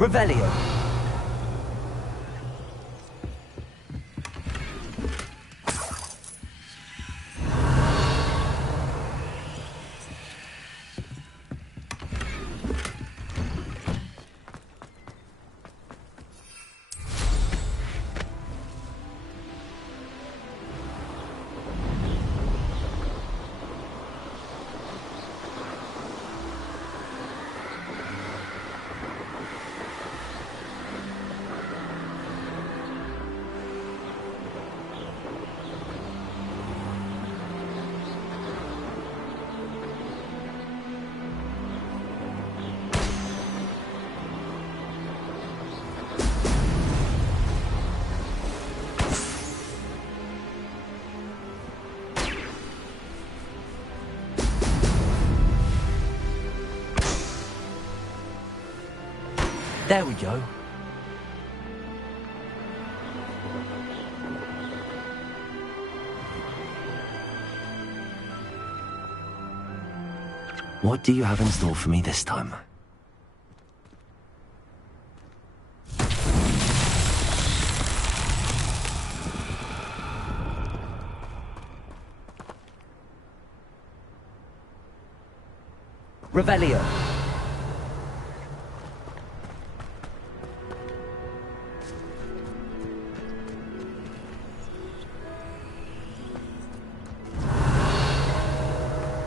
Revelio. There we go. What do you have in store for me this time? Revelio.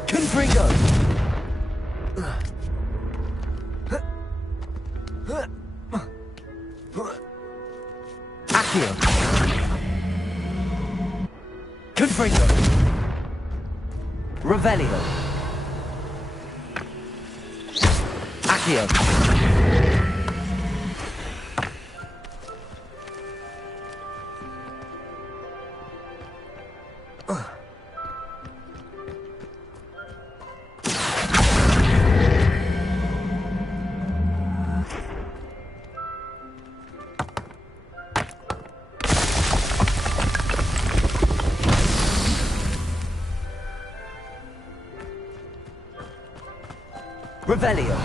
Confringo. Accio. Confringo. Revelio. Accio. Revelio.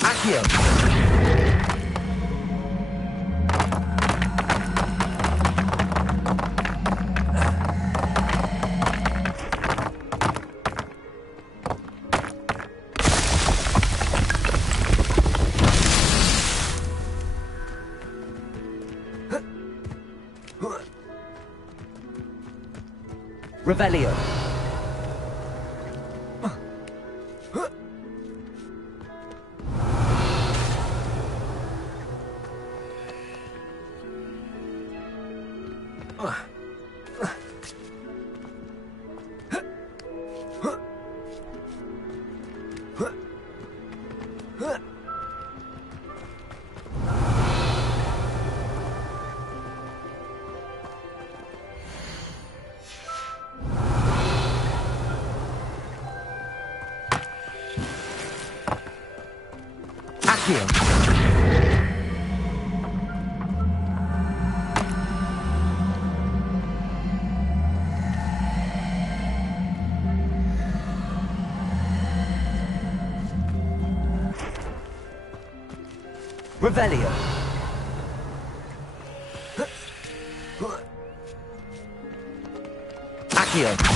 Accio. Revelio. Accio. Revelio. Accio.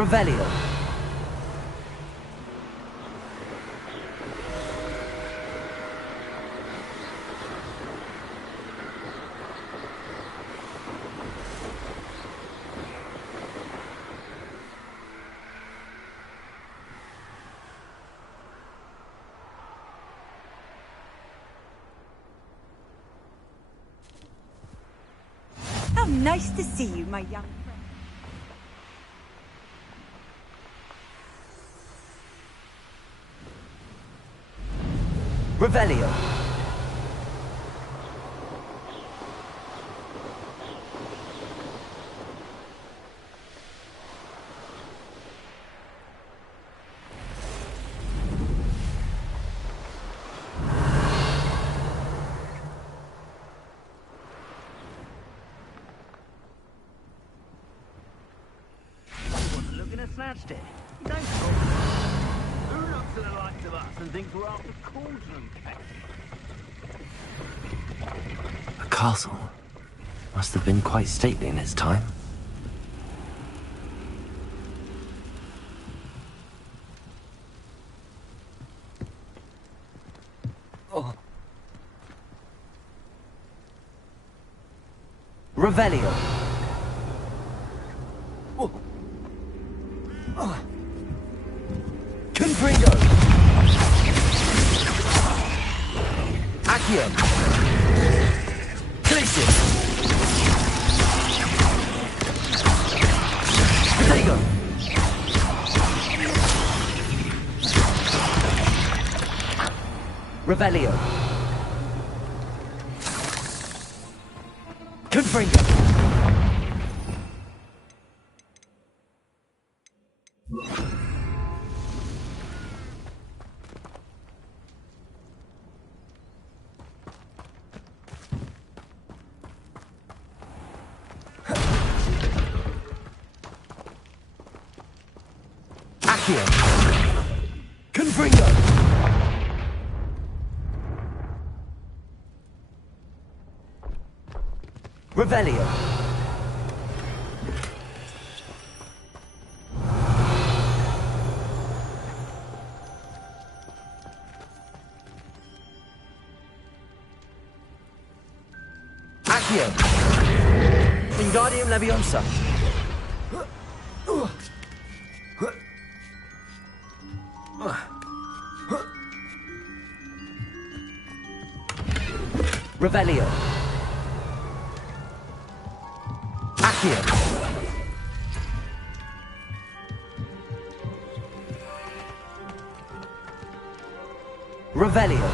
Revelio. How nice to see you, my young friend. Revelio. Looking at snatched it. Don't talk. Who looks at the likes of us and thinks we're after cauldron cake? A castle. Must have been quite stately in its time. Oh. Revelio. Oh. Oh. Confringo. Accio. Glacius. Potato. Revelio. Confringo. Accio. Confringo. Revelio. Accio. Wingardium Leviosa. Revelio. Accio. Revelio.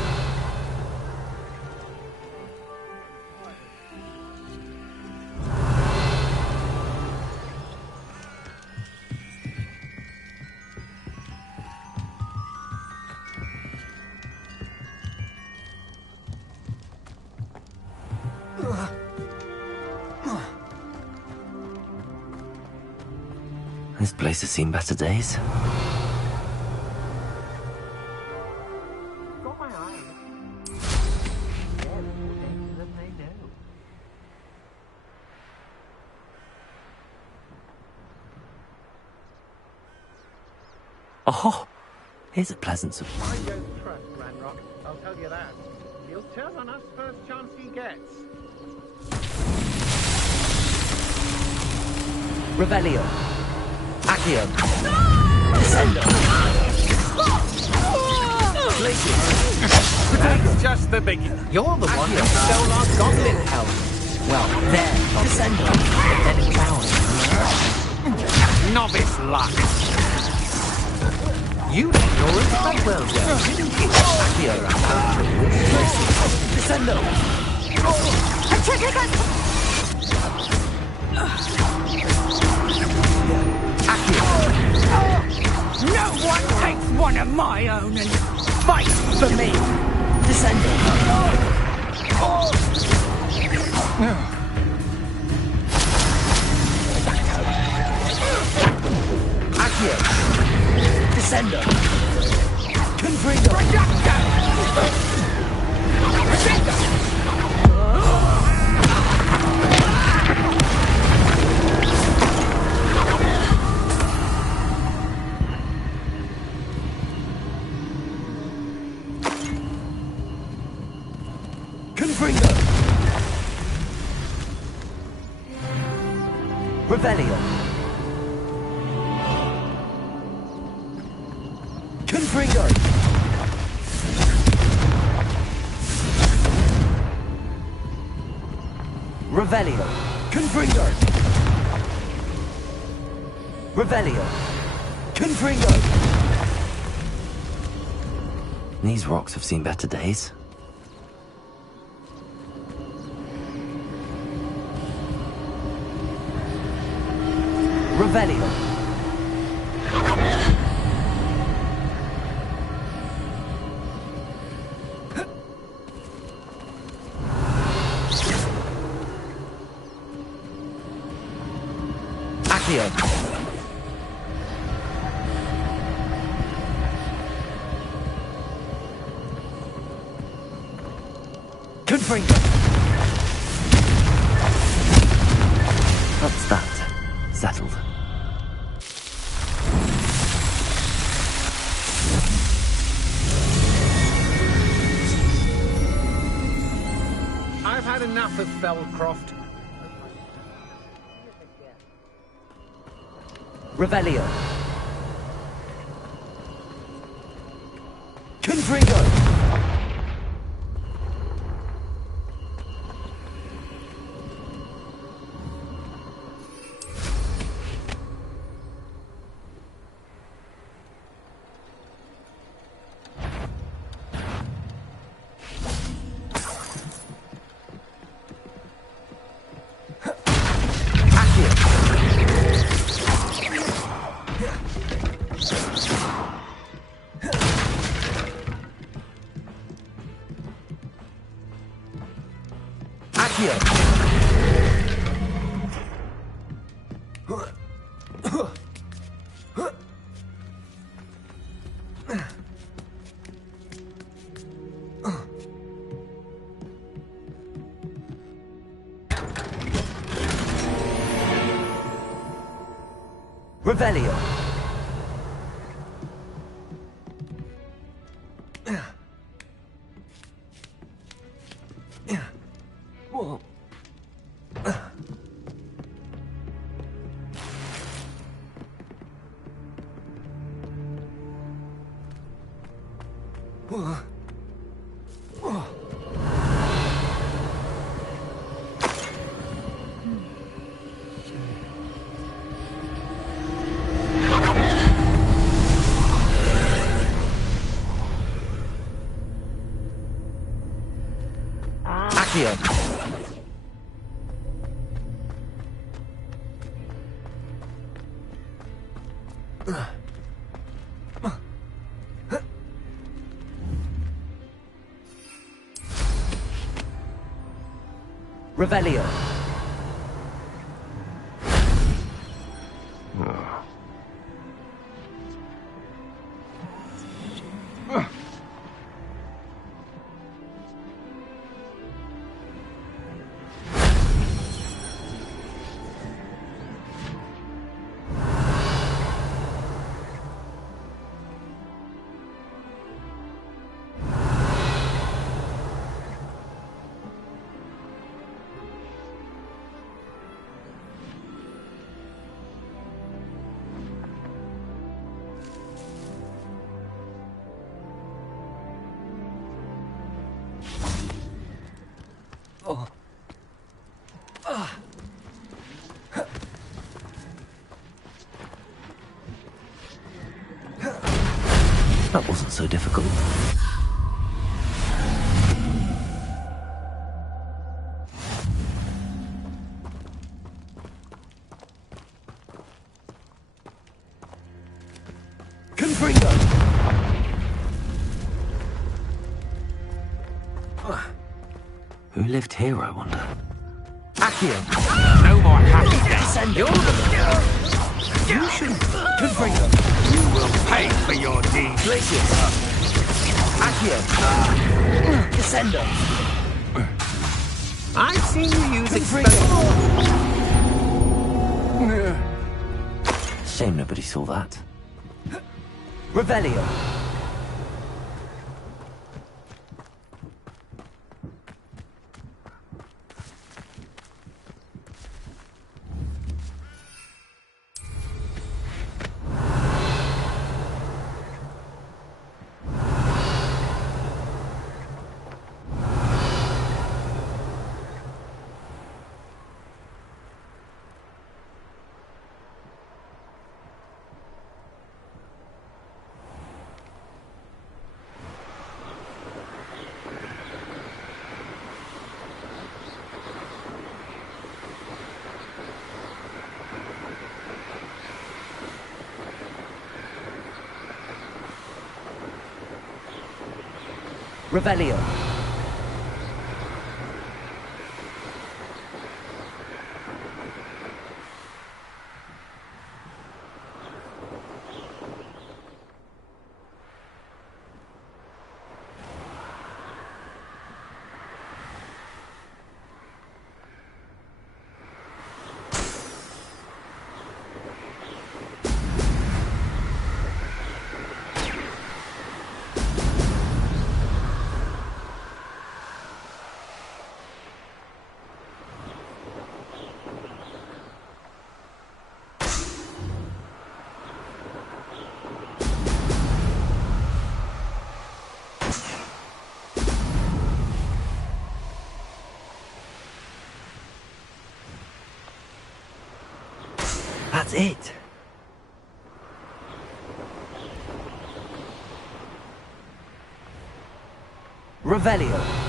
This place has seen better days. Got my eye. Yeah, that they know. Oh, here's a pleasant surprise. I don't trust Ranrock, I'll tell you that. He'll turn on us first chance he gets. Revelio. Accio. Descendo. Glacius. That's just the beginning. You're the one who stole our goblin helm. Well, there. Descendo. Then down. Novice luck. You did your own quite well, Joe, didn't you? Accio. Descendo. Accio. No one takes one of my own and fights for me. Descendo. Accio. Descendo. Confringo. Confringo! Revelio! Confringo! Revelio! Confringo! Revelio! Confringo! These rocks have seen better days. Revelio! Accio! Confringo! That's that. Settled. I've had enough of Felcroft. Revelio! Confringo! Revelio! Accio! Revelio! That wasn't so difficult. Confringo! Who lived here, I wonder? Accio! No more happy days. Descendo! You should. Confringo! You will pay for your deeds. Glacius! Accio! Descendo! I've seen you use Confringo! Shame nobody saw that. Revelio. That's it. Revelio.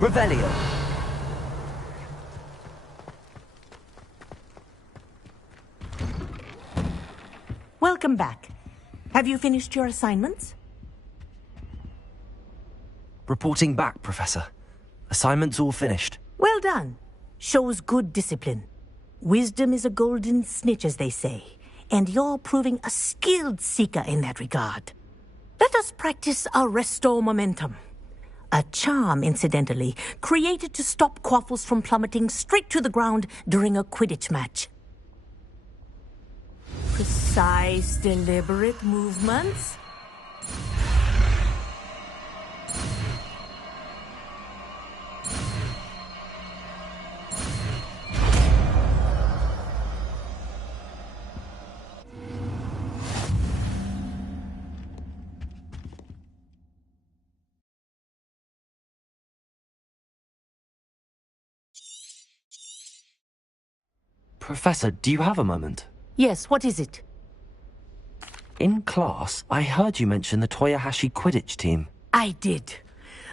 Revelio. Welcome back. Have you finished your assignments? Reporting back, Professor. Assignment's all finished. Well done. Shows good discipline. Wisdom is a golden snitch, as they say, and you're proving a skilled seeker in that regard. Let us practice our restore momentum. A charm, incidentally, created to stop quaffles from plummeting straight to the ground during a Quidditch match. Precise, deliberate movements. Professor, do you have a moment? Yes, what is it? In class, I heard you mention the Toyohashi Quidditch team. I did.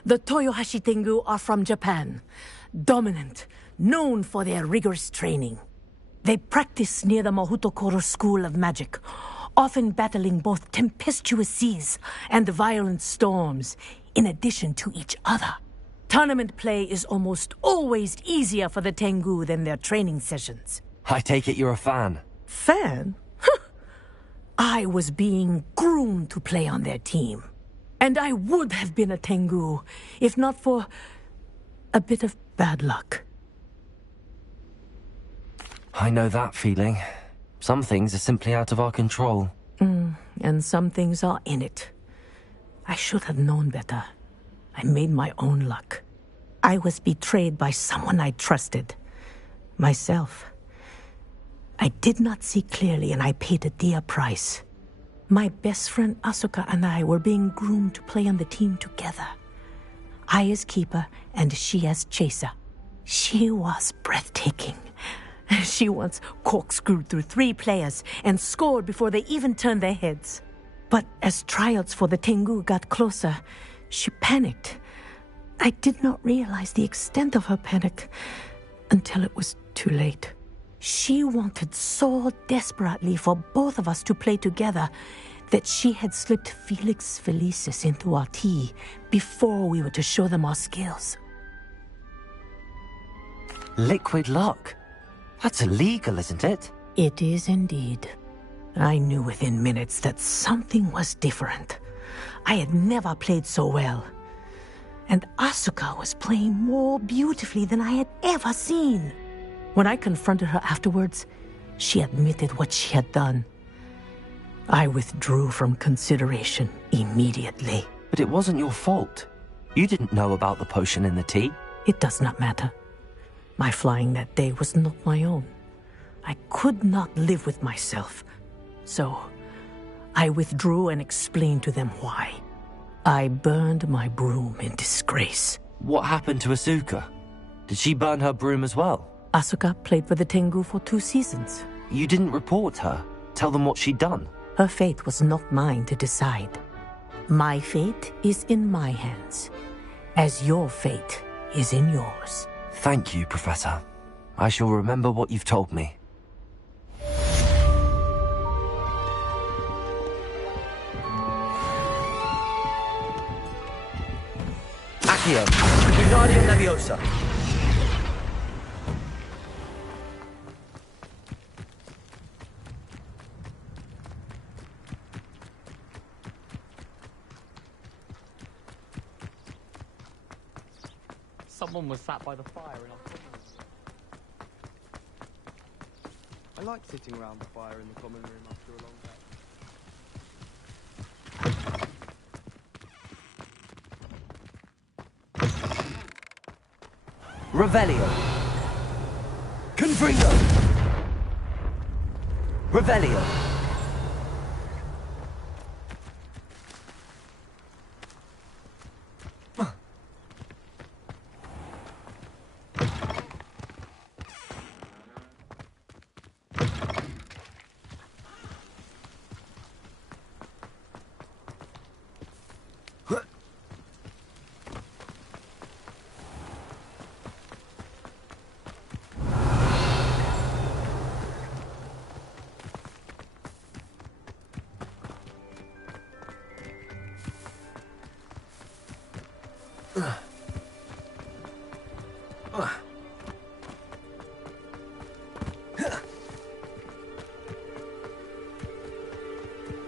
The Toyohashi Tengu are from Japan. Dominant, known for their rigorous training. They practice near the Mahutokoro School of Magic, often battling both tempestuous seas and violent storms, in addition to each other. Tournament play is almost always easier for the Tengu than their training sessions. I take it you're a fan. Fan? I was being groomed to play on their team. And I would have been a Tengu, if not for a bit of bad luck. I know that feeling. Some things are simply out of our control. And some things are in it. I should have known better. I made my own luck. I was betrayed by someone I trusted. Myself. I did not see clearly, and I paid a dear price. My best friend Asuka and I were being groomed to play on the team together. I as keeper, and she as chaser. She was breathtaking. She once corkscrewed through 3 players and scored before they even turned their heads. But as tryouts for the Tengu got closer, she panicked. I did not realize the extent of her panic until it was too late. She wanted so desperately for both of us to play together that she had slipped Felix Felicis into our tea before we were to show them our skills. Liquid luck? That's illegal, isn't it? It is indeed. I knew within minutes that something was different. I had never played so well. And Asuka was playing more beautifully than I had ever seen. When I confronted her afterwards, she admitted what she had done. I withdrew from consideration immediately. But it wasn't your fault. You didn't know about the potion in the tea. It does not matter. My flying that day was not my own. I could not live with myself. So, I withdrew and explained to them why. I burned my broom in disgrace. What happened to Asuka? Did she burn her broom as well? Asuka played for the Tengu for 2 seasons. You didn't report her. Tell them what she'd done. Her fate was not mine to decide. My fate is in my hands, as your fate is in yours. Thank you, Professor. I shall remember what you've told me. Accio, Wingardium Leviosa. Someone was sat by the fire in our common room. I like sitting around the fire in the common room after a long day. Revelio. Confringo. Revelio.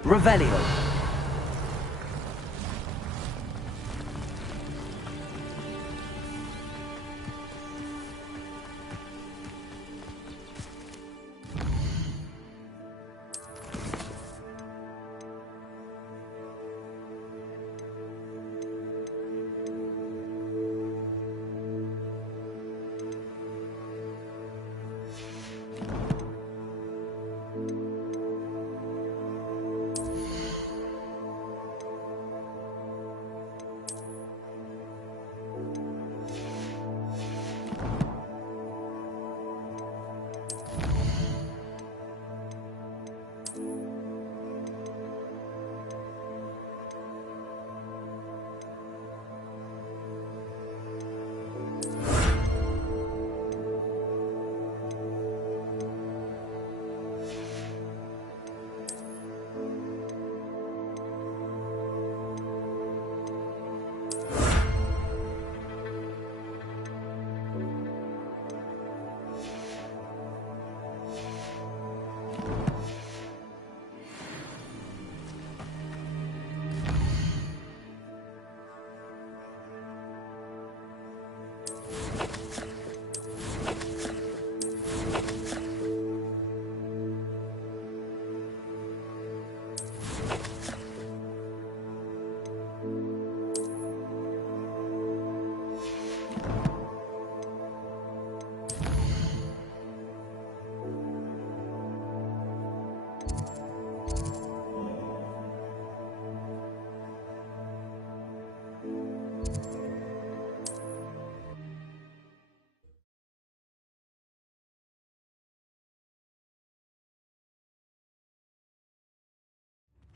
Revelio.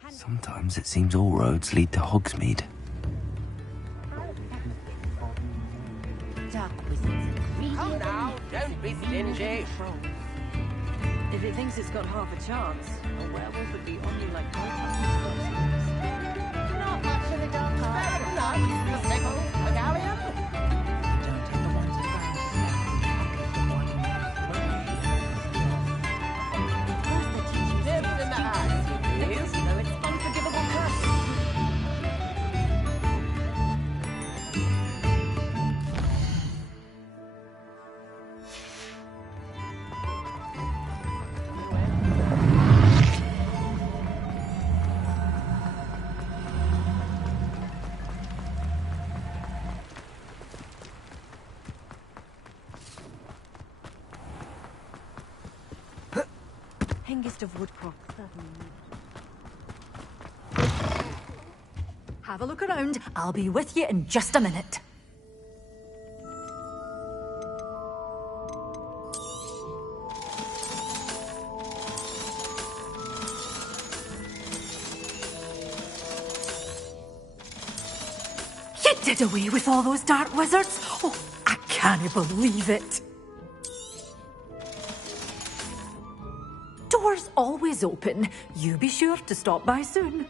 Sometimes it seems all roads lead to Hogsmeade. Come now, don't be stingy. If it thinks it's got half a chance, a werewolf would be on you like no Not much of a dumb heart. The sickle, a galleon. Don't ever want to find yourself. Hengist of Woodcroft. Have a look around. I'll be with you in just a minute. You did away with all those dark wizards? Oh, I can't believe it. Doors always open. You be sure to stop by soon.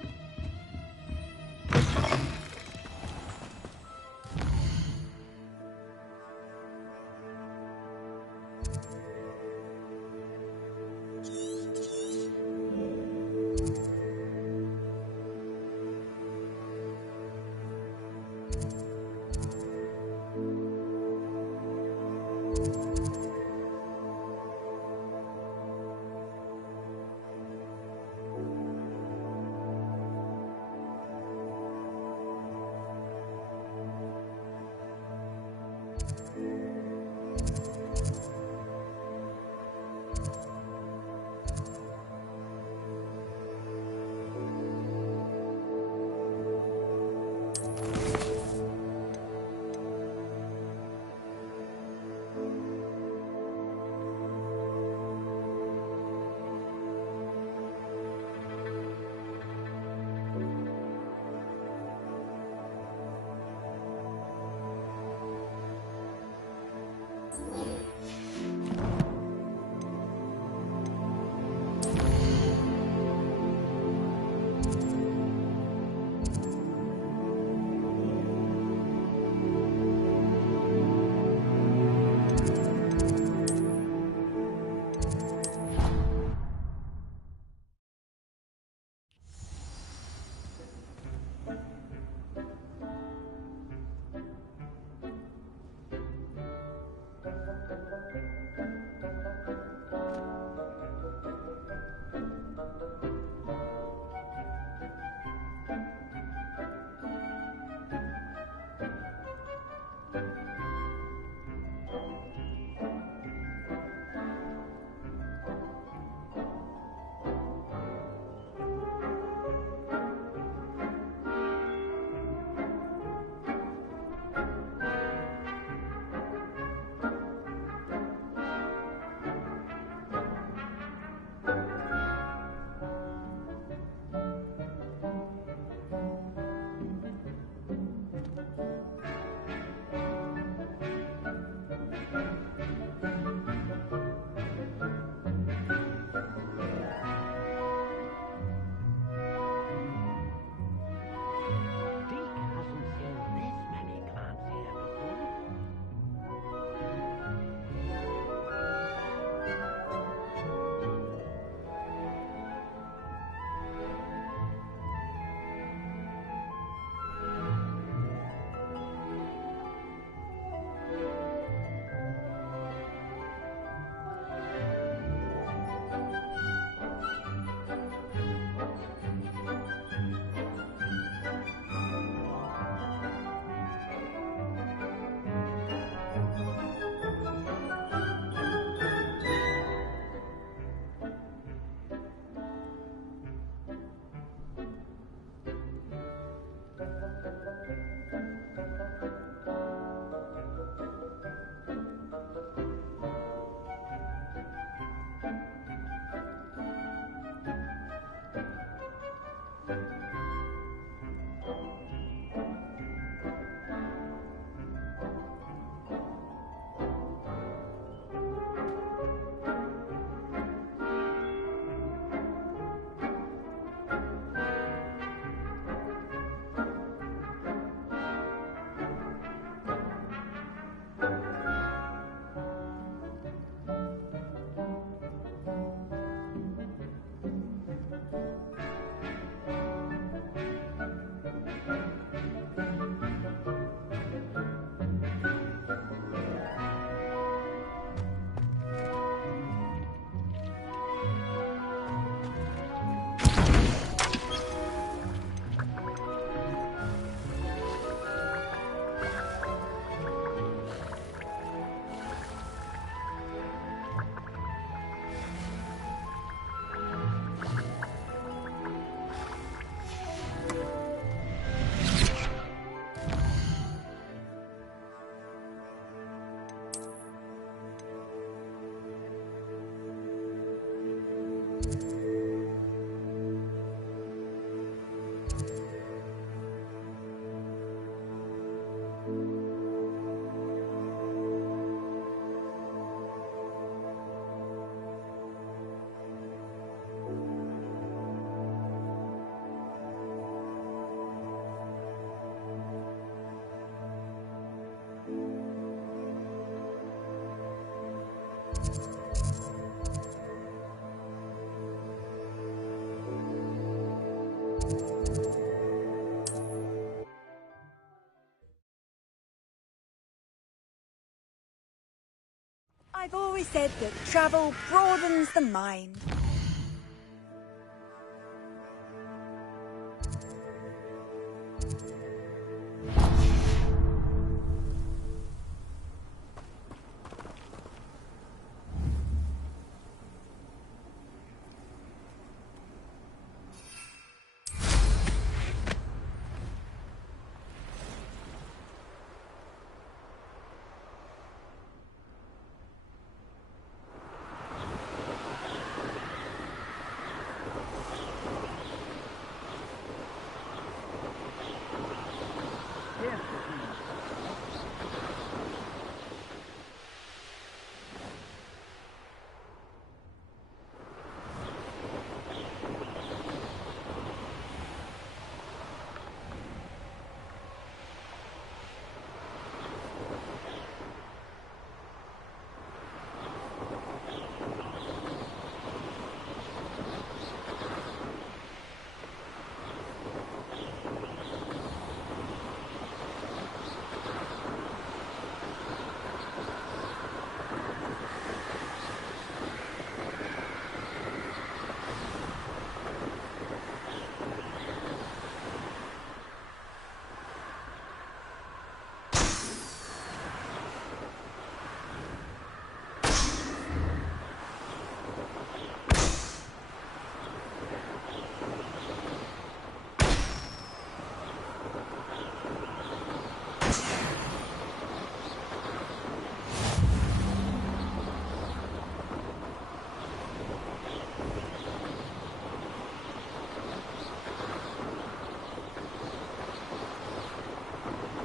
I've always said that travel broadens the mind.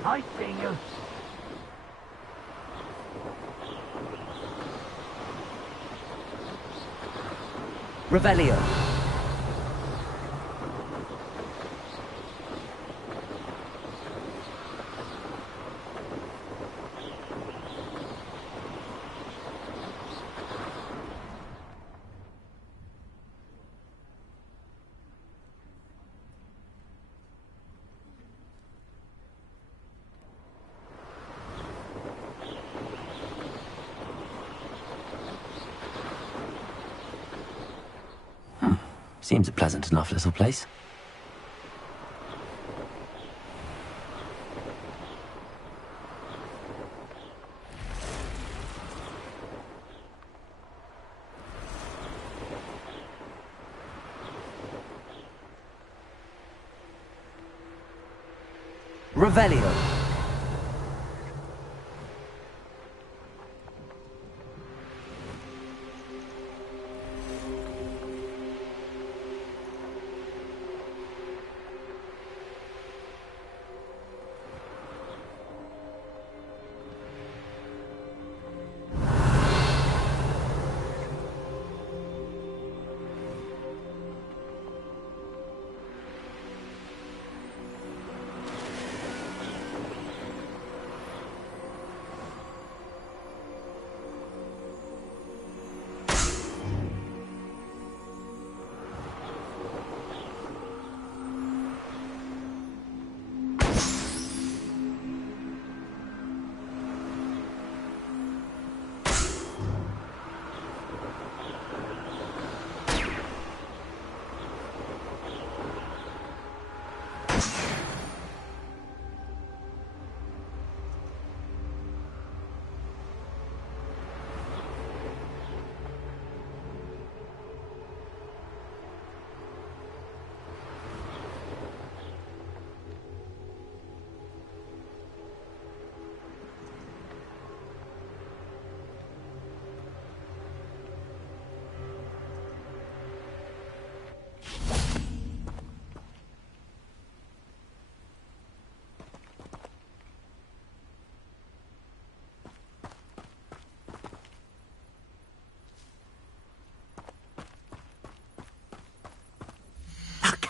I see you. Revelio. Seems a pleasant enough little place. Revelio.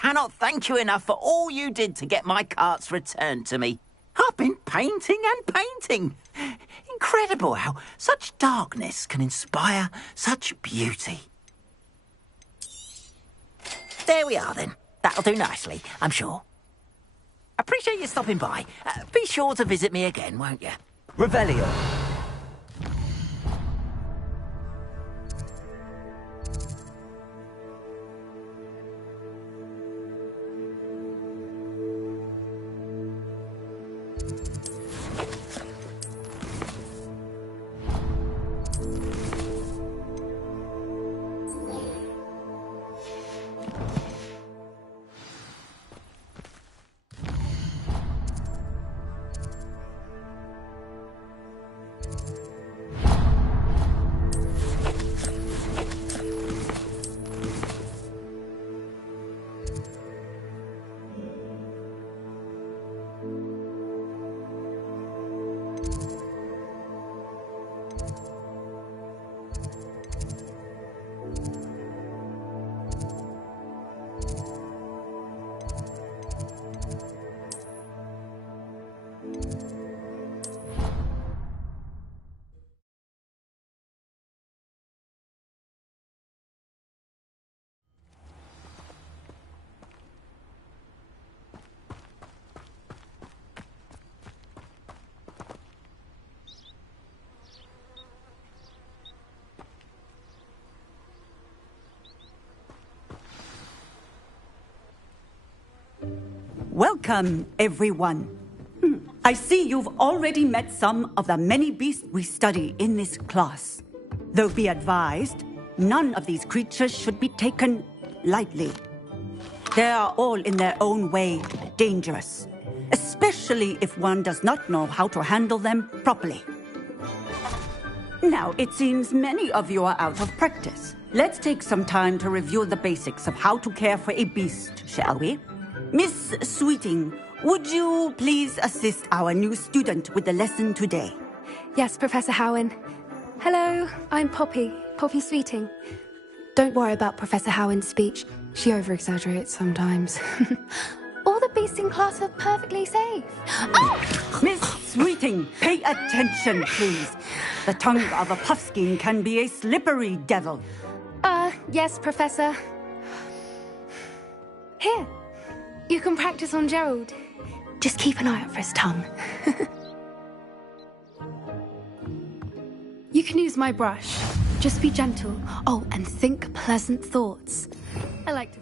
cannot thank you enough for all you did to get my carts returned to me. I've been painting and painting. Incredible how such darkness can inspire such beauty. There we are then. That'll do nicely, I'm sure. Appreciate you stopping by. Be sure to visit me again, won't you? Revelio. Welcome, everyone. I see you've already met some of the many beasts we study in this class. Though be advised, none of these creatures should be taken lightly. They are all in their own way dangerous, especially if one does not know how to handle them properly. Now, it seems many of you are out of practice. Let's take some time to review the basics of how to care for a beast, shall we? Miss Sweeting, would you please assist our new student with the lesson today? Yes, Professor Howen. Hello, I'm Poppy Sweeting. Don't worry about Professor Howen's speech. She over-exaggerates sometimes. All the beasts in class are perfectly safe. Oh! Miss Sweeting, pay attention, please. The tongue of a puffskein can be a slippery devil. Yes, Professor. Here. You can practice on Gerald. Just keep an eye out for his tongue. You can use my brush. Just be gentle. Oh, and think pleasant thoughts. I like to...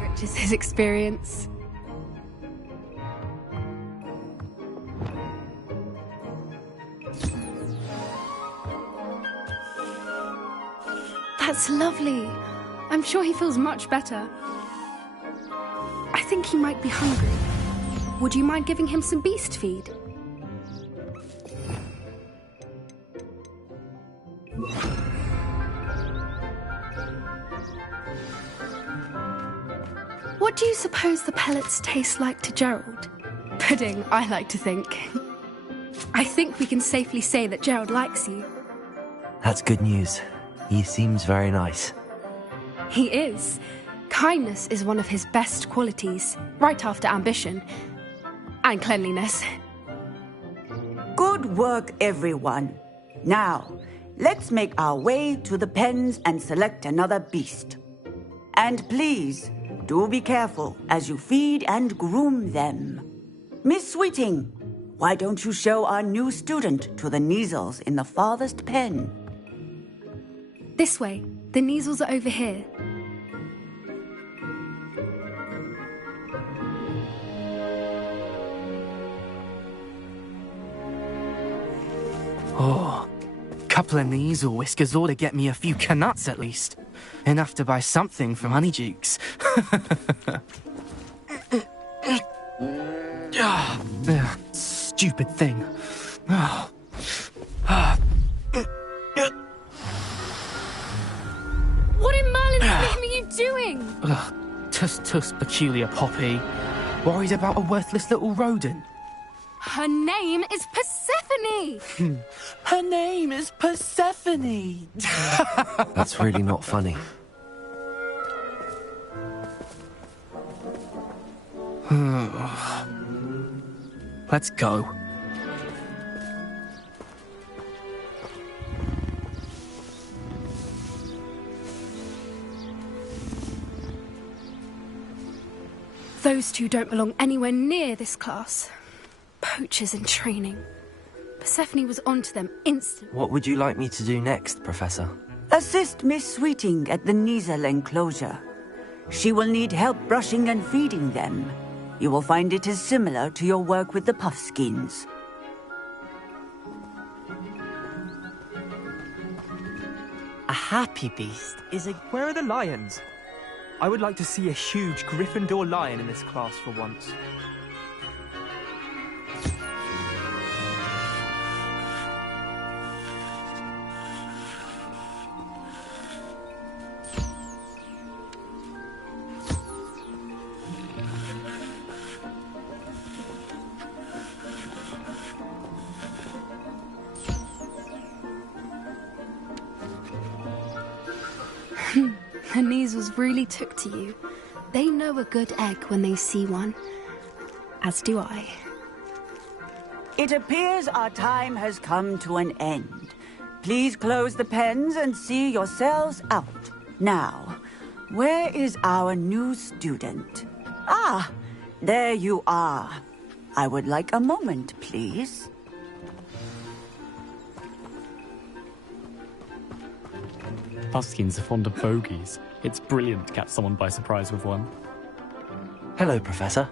Enriches his experience. That's lovely. I'm sure he feels much better. I think he might be hungry. Would you mind giving him some beast feed? What do you suppose the pellets taste like to Gerald? Pudding, I like to think. I think we can safely say that Gerald likes you. That's good news. He seems very nice. He is. Kindness is one of his best qualities, right after ambition. And cleanliness. Good work, everyone. Now, let's make our way to the pens and select another beast. And please, do be careful as you feed and groom them. Miss Sweeting, why don't you show our new student to the Kneazles in the farthest pen? This way. The Kneazles are over here. Oh, a couple of Kneazle whiskers ought to get me a few canuts at least. Enough to buy something from Honeydukes. Stupid thing. What in Merlin's name are you doing? Tuss, peculiar Poppy. Worried about a worthless little rodent. Her name is Persephone! Her name is Persephone! That's really not funny. Let's go. Those two don't belong anywhere near this class. Poachers in training. Persephone was onto them instantly. What would you like me to do next, Professor? Assist Miss Sweeting at the Nizel enclosure. She will need help brushing and feeding them. You will find it is similar to your work with the Puffskins. A happy beast is a... Where are the lions? I would like to see a huge Gryffindor lion in this class for once. The Neasels really took to you. They know a good egg when they see one. As do I. It appears our time has come to an end. Please close the pens and see yourselves out. Now, where is our new student? Ah, there you are. I would like a moment, please. Puffskins are fond of bogies. It's brilliant to catch someone by surprise with one. Hello, Professor.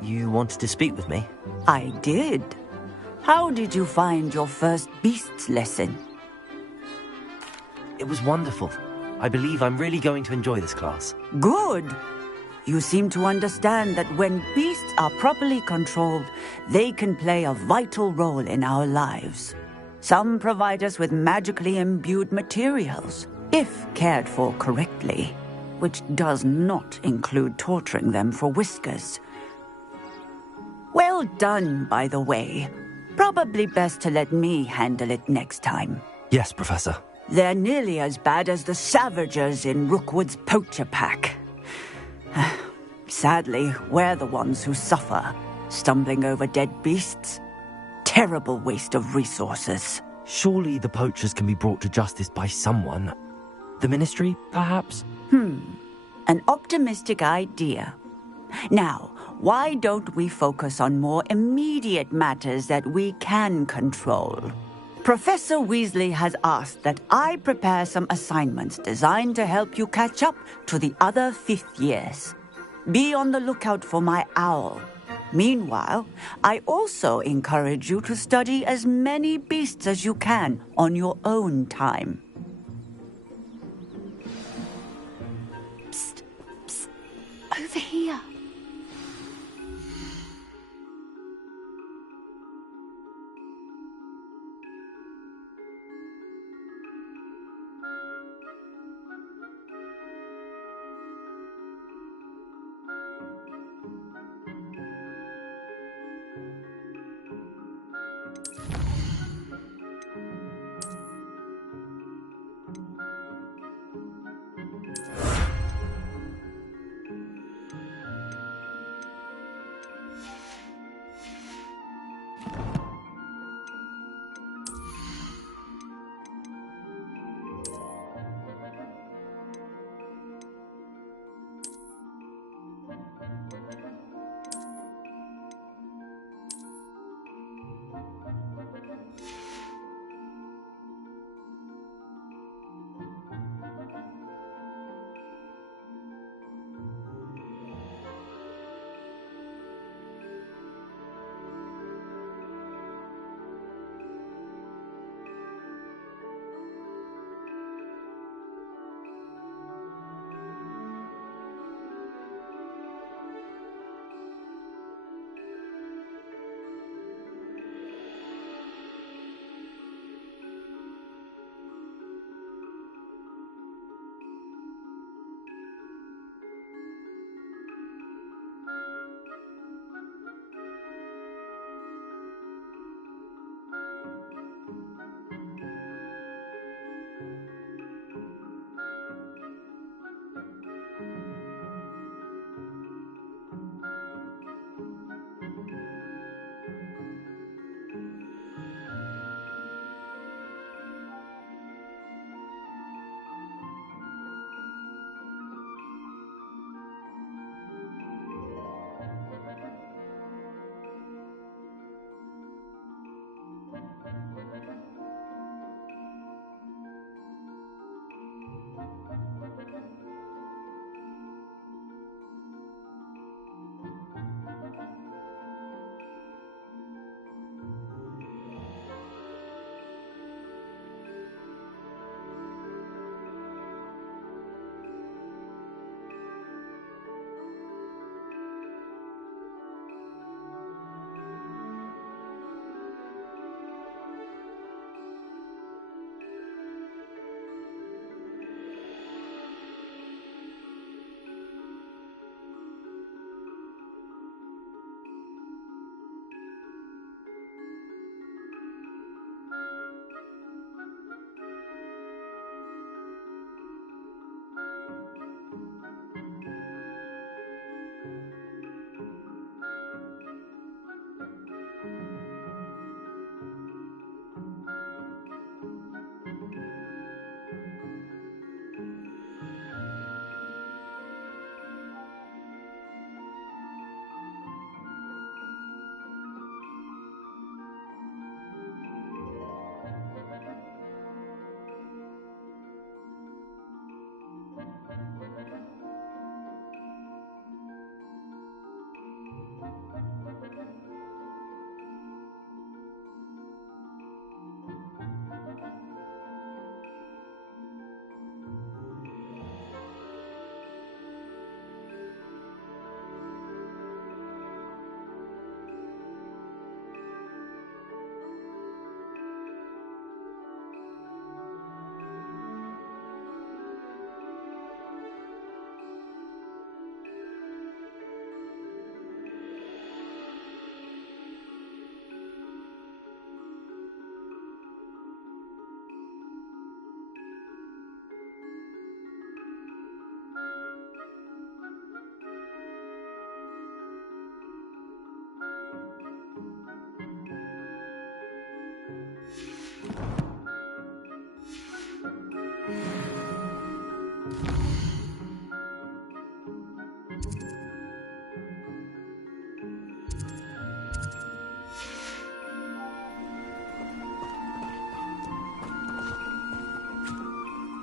You wanted to speak with me? I did. How did you find your first beasts lesson? It was wonderful. I believe I'm really going to enjoy this class. Good. You seem to understand that when beasts are properly controlled, they can play a vital role in our lives. Some provide us with magically imbued materials, if cared for correctly, which does not include torturing them for whiskers. Well done, by the way. Probably best to let me handle it next time. Yes, Professor. They're nearly as bad as the Savagers in Rookwood's poacher pack. Sadly, we're the ones who suffer, stumbling over dead beasts. Terrible waste of resources. Surely the poachers can be brought to justice by someone. The Ministry, perhaps? An optimistic idea. Now, why don't we focus on more immediate matters that we can control? Professor Weasley has asked that I prepare some assignments designed to help you catch up to the other fifth years. Be on the lookout for my owl. Meanwhile, I also encourage you to study as many beasts as you can on your own time. Psst, psst. Over here.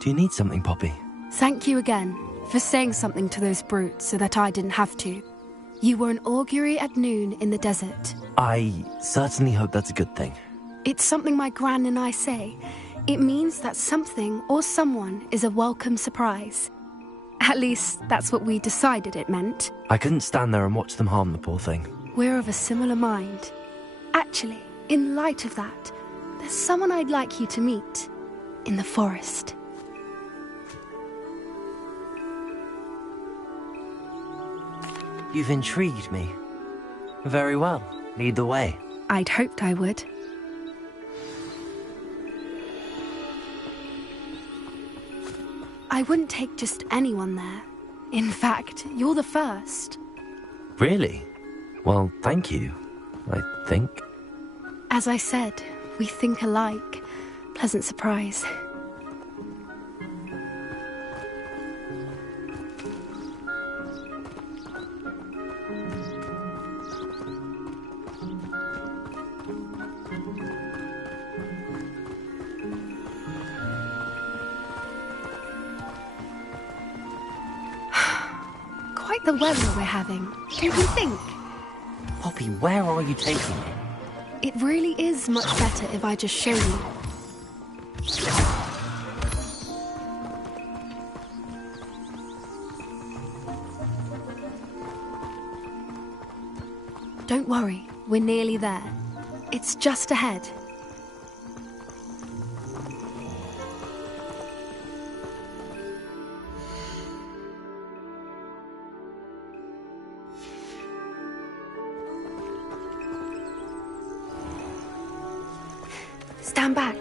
Do you need something, Poppy? Thank you again for saying something to those brutes so that I didn't have to. You were an augury at noon in the desert. I certainly hope that's a good thing. It's something my gran and I say. It means that something or someone is a welcome surprise. At least, that's what we decided it meant. I couldn't stand there and watch them harm the poor thing. We're of a similar mind. Actually, in light of that, there's someone I'd like you to meet. In the forest. You've intrigued me. Very well. Lead the way. I'd hoped I would. I wouldn't take just anyone there. In fact, you're the first. Really? Well, thank you, I think. As I said, we think alike. Pleasant surprise. Quite the weather we're having, don't you think? Poppy, where are you taking me? It really is much better if I just show you. Don't worry, we're nearly there. It's just ahead. Stand back.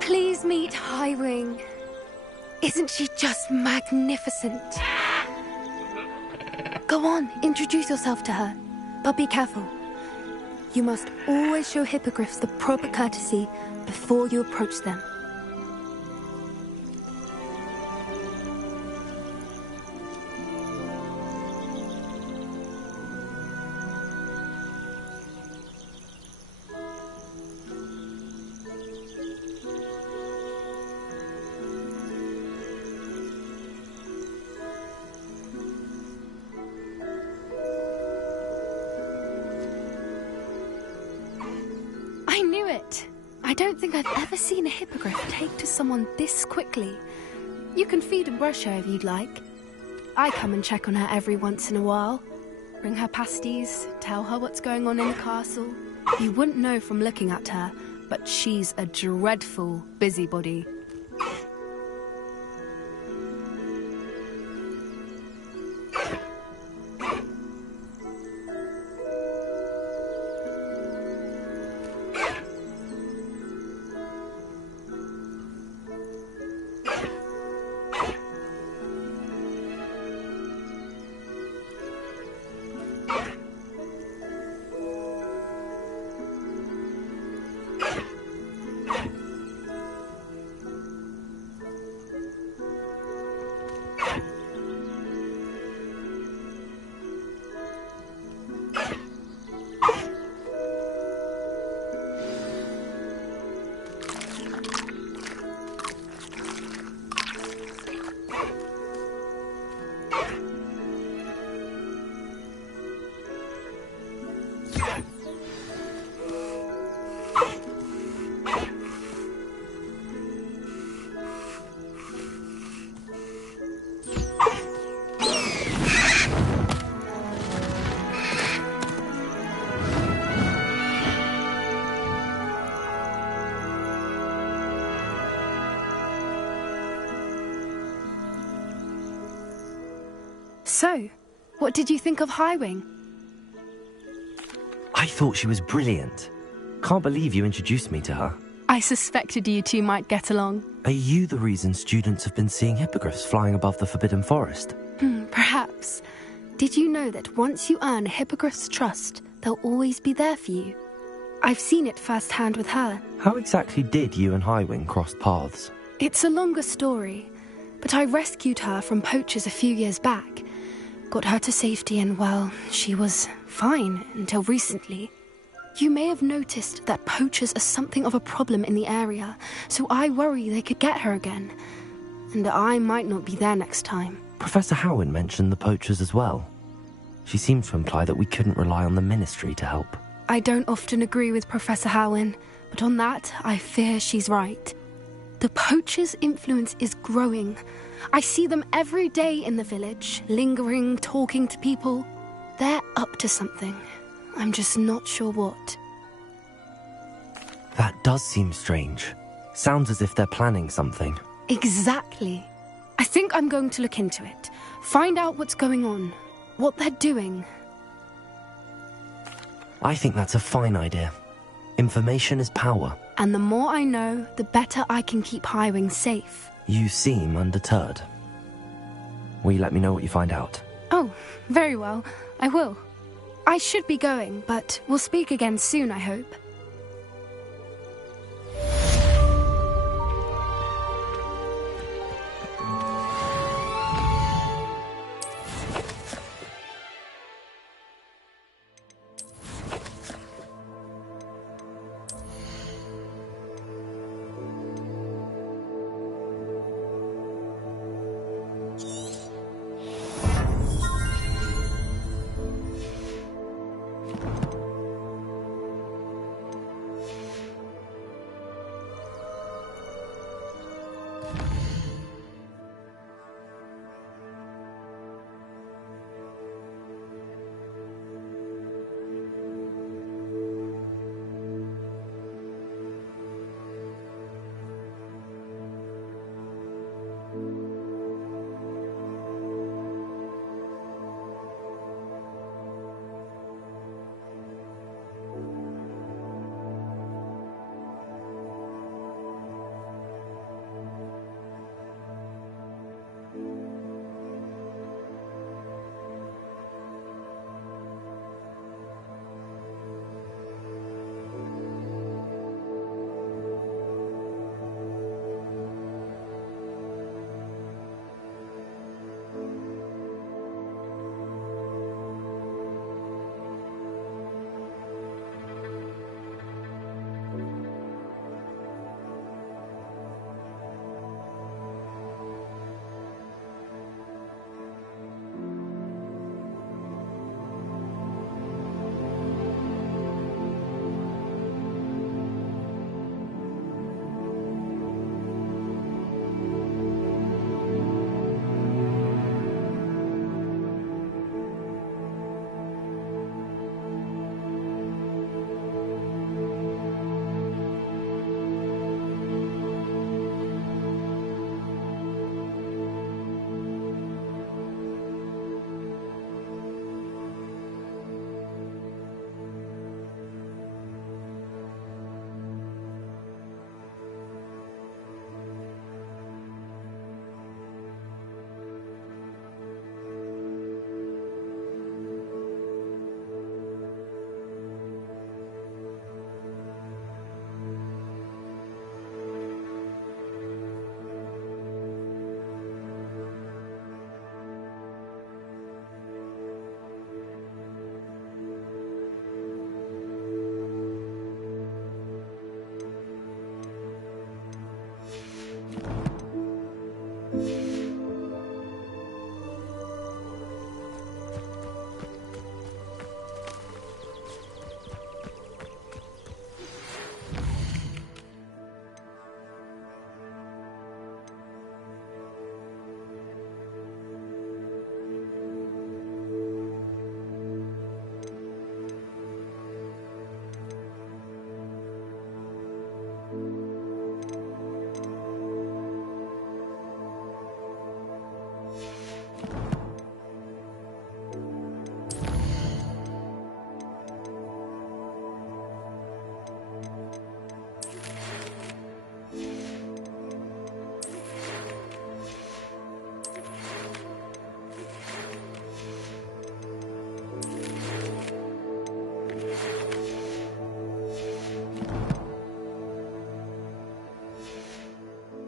Please meet Highwing. Isn't she just magnificent? Go on, introduce yourself to her. But be careful. You must always show hippogriffs the proper courtesy before you approach them. I knew it! I don't think I've ever seen a hippogriff take to someone this quickly. You can feed and brush her if you'd like. I come and check on her every once in a while. Bring her pasties, tell her what's going on in the castle. You wouldn't know from looking at her, but she's a dreadful busybody. So, what did you think of Highwing? I thought she was brilliant. Can't believe you introduced me to her. I suspected you two might get along. Are you the reason students have been seeing hippogriffs flying above the Forbidden Forest? Perhaps. Did you know that once you earn a hippogriff's trust, they'll always be there for you? I've seen it firsthand with her. How exactly did you and Highwing cross paths? It's a longer story, but I rescued her from poachers a few years back. Got her to safety and, well, she was fine until recently. You may have noticed that poachers are something of a problem in the area, so I worry they could get her again. And I might not be there next time. Professor Howin mentioned the poachers as well. She seemed to imply that we couldn't rely on the Ministry to help. I don't often agree with Professor Howin, but on that, I fear she's right. The poachers' influence is growing. I see them every day in the village, lingering, talking to people. They're up to something. I'm just not sure what. That does seem strange. Sounds as if they're planning something. Exactly. I think I'm going to look into it. Find out what's going on. What they're doing. I think that's a fine idea. Information is power. And the more I know, the better I can keep Highwing safe. You seem undeterred. Will you let me know what you find out? Oh, very well. I will. I should be going, but we'll speak again soon, I hope.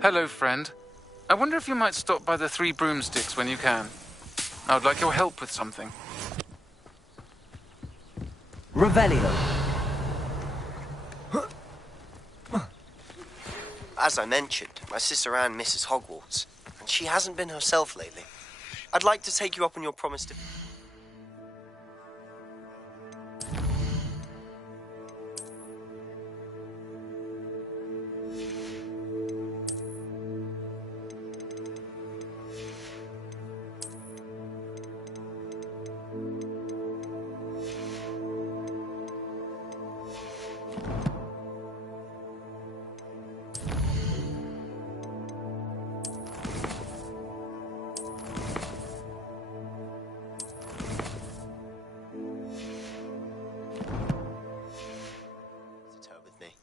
Hello, friend. I wonder if you might stop by the Three Broomsticks when you can. I would like your help with something. Revelio. As I mentioned, my sister Anne misses Hogwarts, and she hasn't been herself lately. I'd like to take you up on your promise to...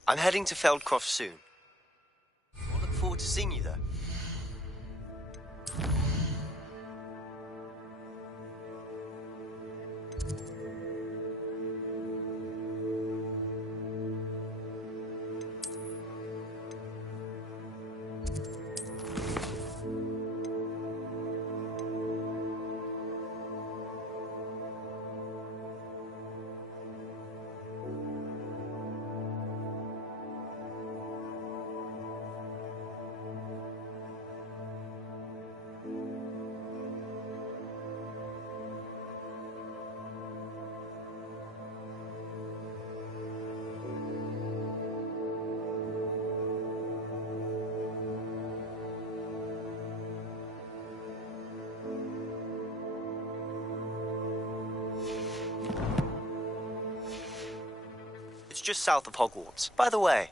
I'm heading to Feldcroft soon. I look forward to seeing you there. It's just south of Hogwarts. By the way,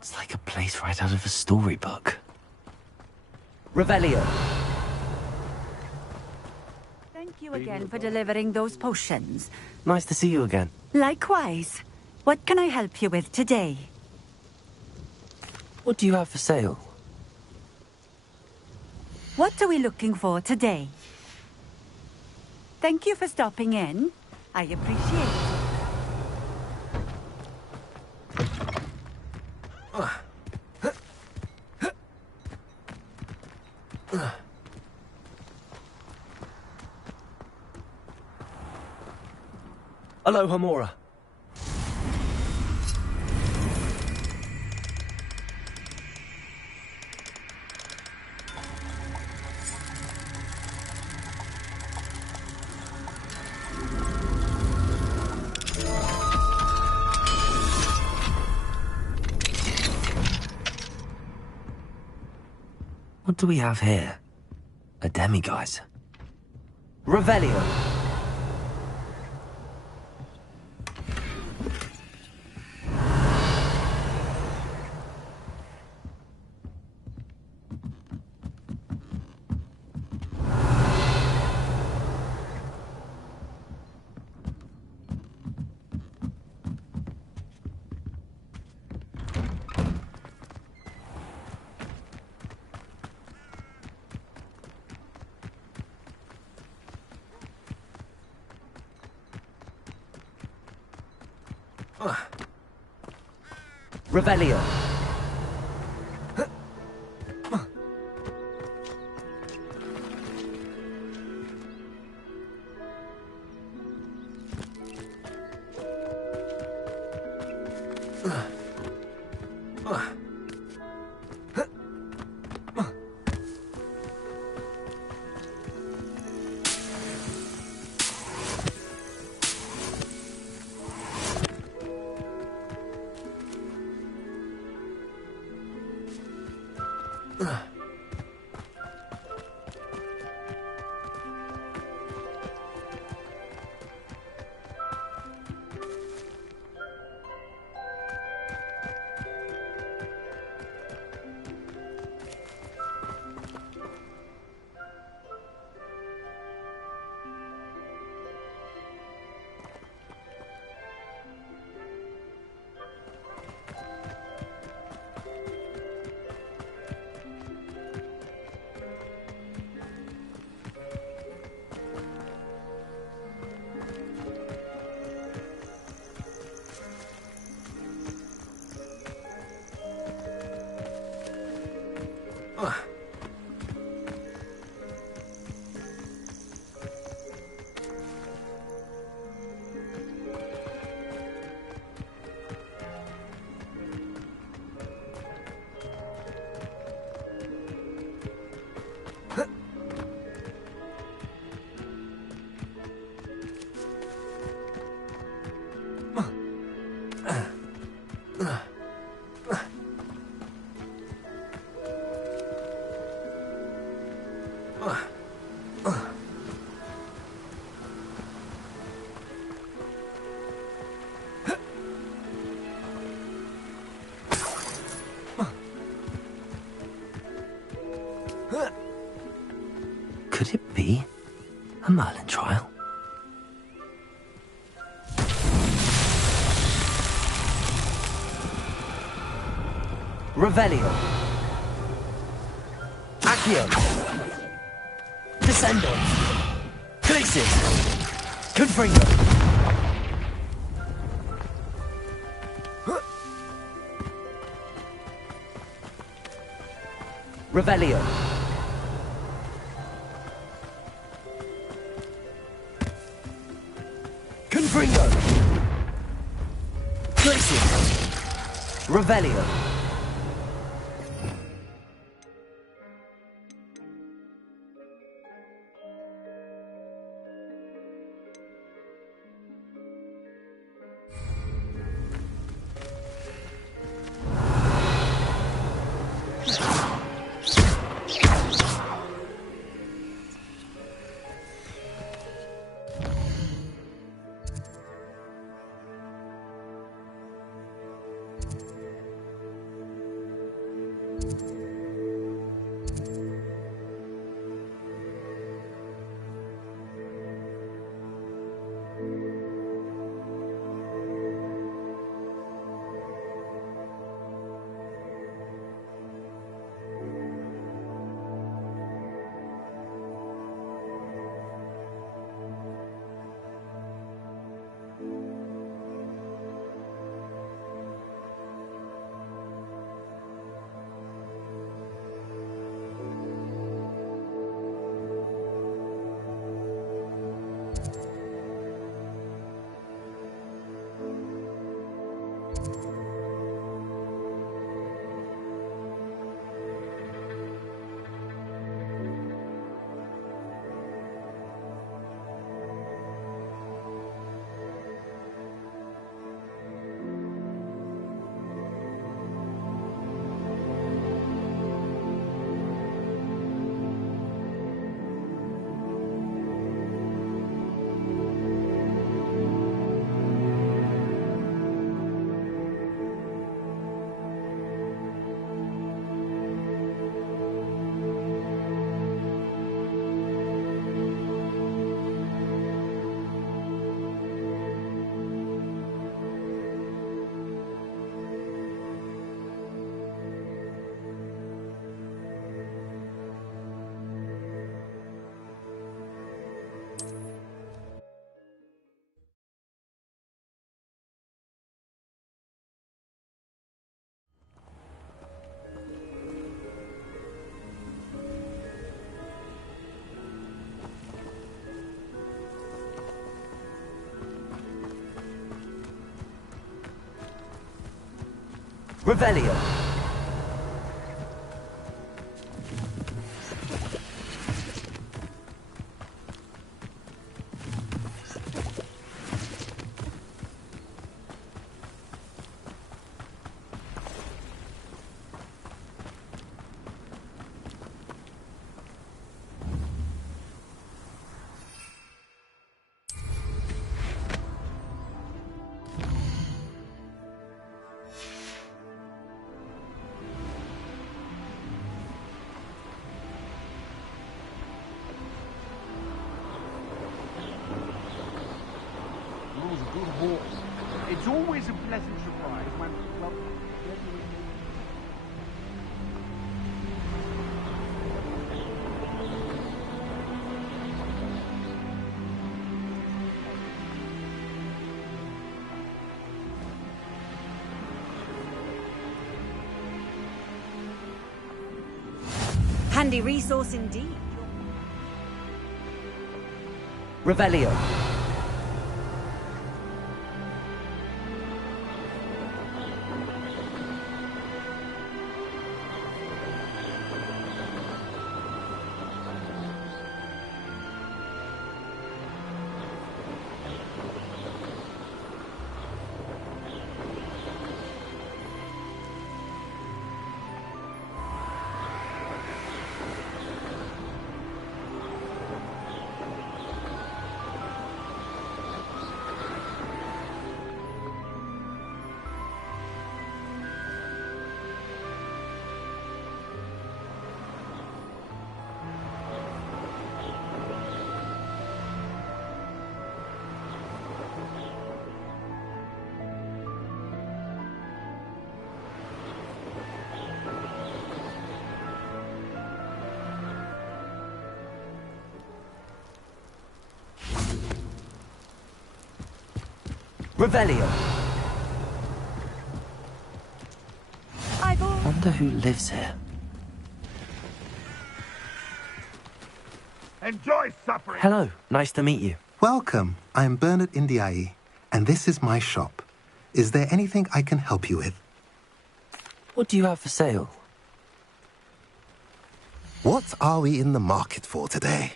It's like a place right out of a storybook. Revelio. Thank you again for delivering those potions. Nice to see you again. Likewise. What can I help you with today? What do you have for sale? What are we looking for today? Thank you for stopping in. I appreciate it. Aloha, Mora. What do we have here? A demiguise. Revelio. Revelio. Could it be a Merlin trial? Revelio. Accio. Descendo. Glacis. Confringo. Revelio. Confringo. Glacis. Revelio. Revelio. It's always a pleasant surprise when, well, Handy resource indeed. Revelio. Revelio. Wonder who lives here. enjoy suffering. Hello, nice to meet you. Welcome. I am Bernard Indiai, and this is my shop. Is there anything I can help you with? What do you have for sale? What are we in the market for today?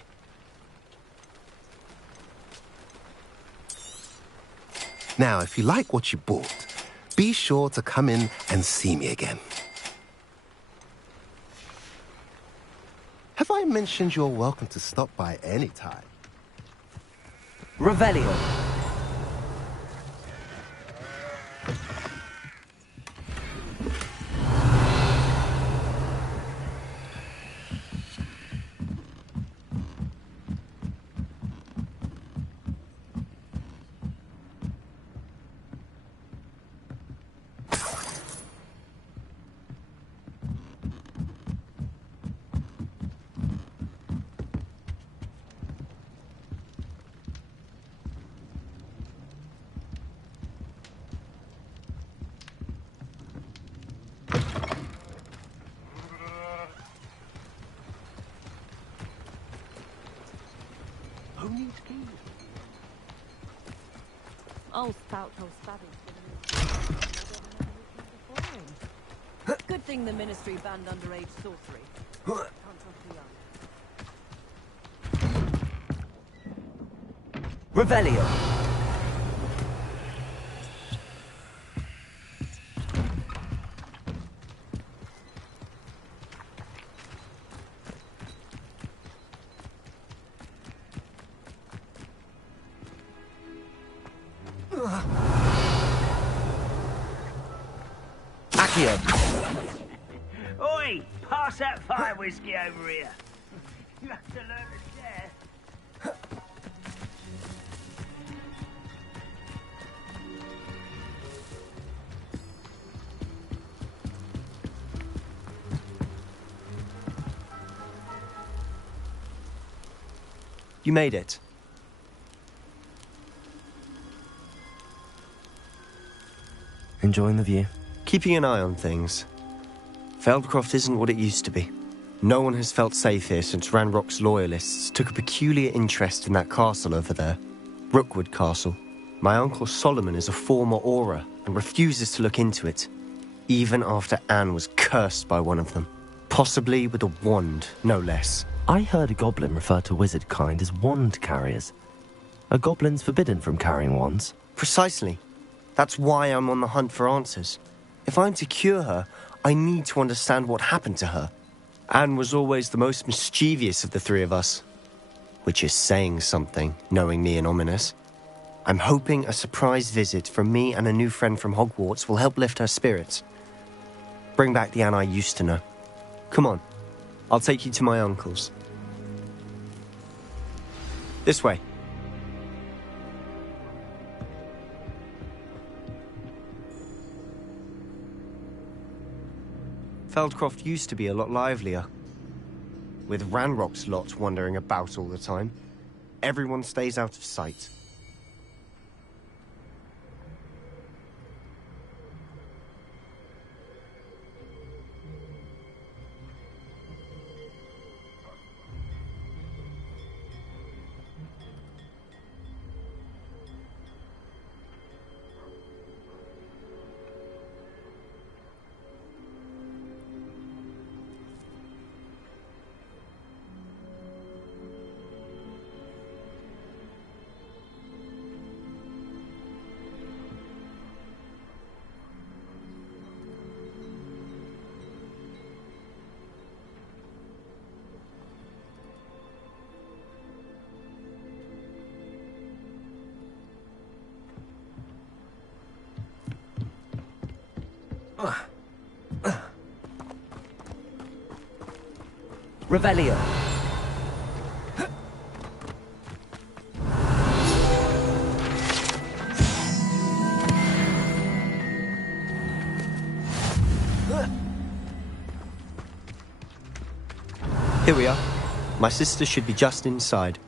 Now, if you like what you bought, be sure to come in and see me again. Have I mentioned you're welcome to stop by any time? Revelio. Old spout, old spabby. Good thing the Ministry banned underage sorcery. Can't trust the young. Revelio. Oi! Pass that fire whiskey over here. You have to learn to share. You made it. Enjoying the view? Keeping an eye on things. Feldcroft isn't what it used to be. No one has felt safe here since Ranrock's loyalists took a peculiar interest in that castle over there. Rookwood Castle. My uncle Solomon is a former Auror and refuses to look into it. even after Anne was cursed by one of them. Possibly with a wand, no less. I heard a goblin refer to wizard kind as wand carriers. Are goblins forbidden from carrying wands? Precisely. That's why I'm on the hunt for answers. If I'm to cure her, I need to understand what happened to her. Anne was always the most mischievous of the three of us. Which is saying something, knowing me and Ominous. I'm hoping a surprise visit from me and a new friend from Hogwarts will help lift her spirits. Bring back the Anne I used to know. Come on, I'll take you to my uncle's. This way. Feldcroft used to be a lot livelier. With Ranrock's lot wandering about all the time, everyone stays out of sight. Revelio. Here we are. My sister should be just inside.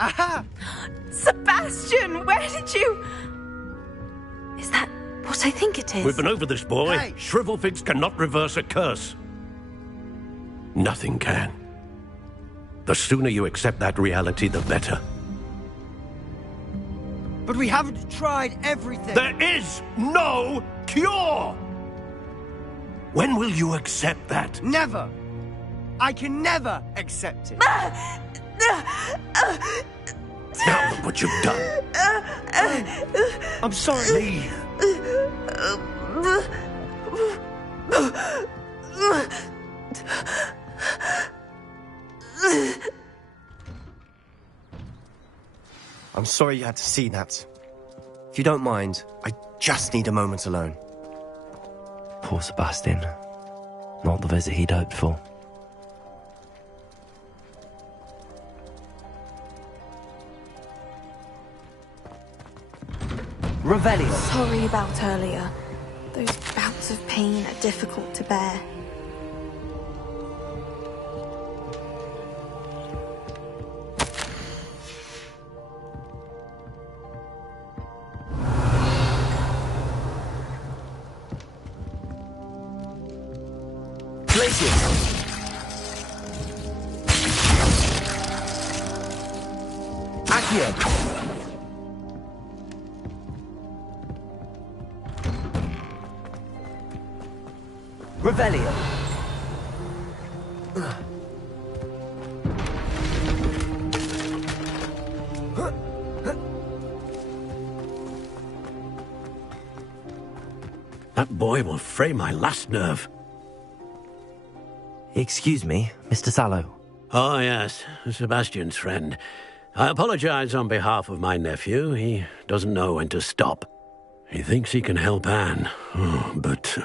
Aha! Sebastian, where did you... Is that what I think it is? We've been over this, boy. Hey. Shrivelfigs cannot reverse a curse. Nothing can. The sooner you accept that reality, the better. But we haven't tried everything. There is no cure! When will you accept that? Never. I can never accept it. Now look what you've done. I'm sorry. I'm sorry you had to see that. If you don't mind, I just need a moment alone. Poor Sebastian. Not the visit he'd hoped for. Revelio. Sorry about earlier. Those bouts of pain are difficult to bear. Accio. Revelio. That boy will fray my last nerve. Excuse me, Mr. Sallow. Oh, yes, Sebastian's friend. I apologize on behalf of my nephew. He doesn't know when to stop. He thinks he can help Anne, but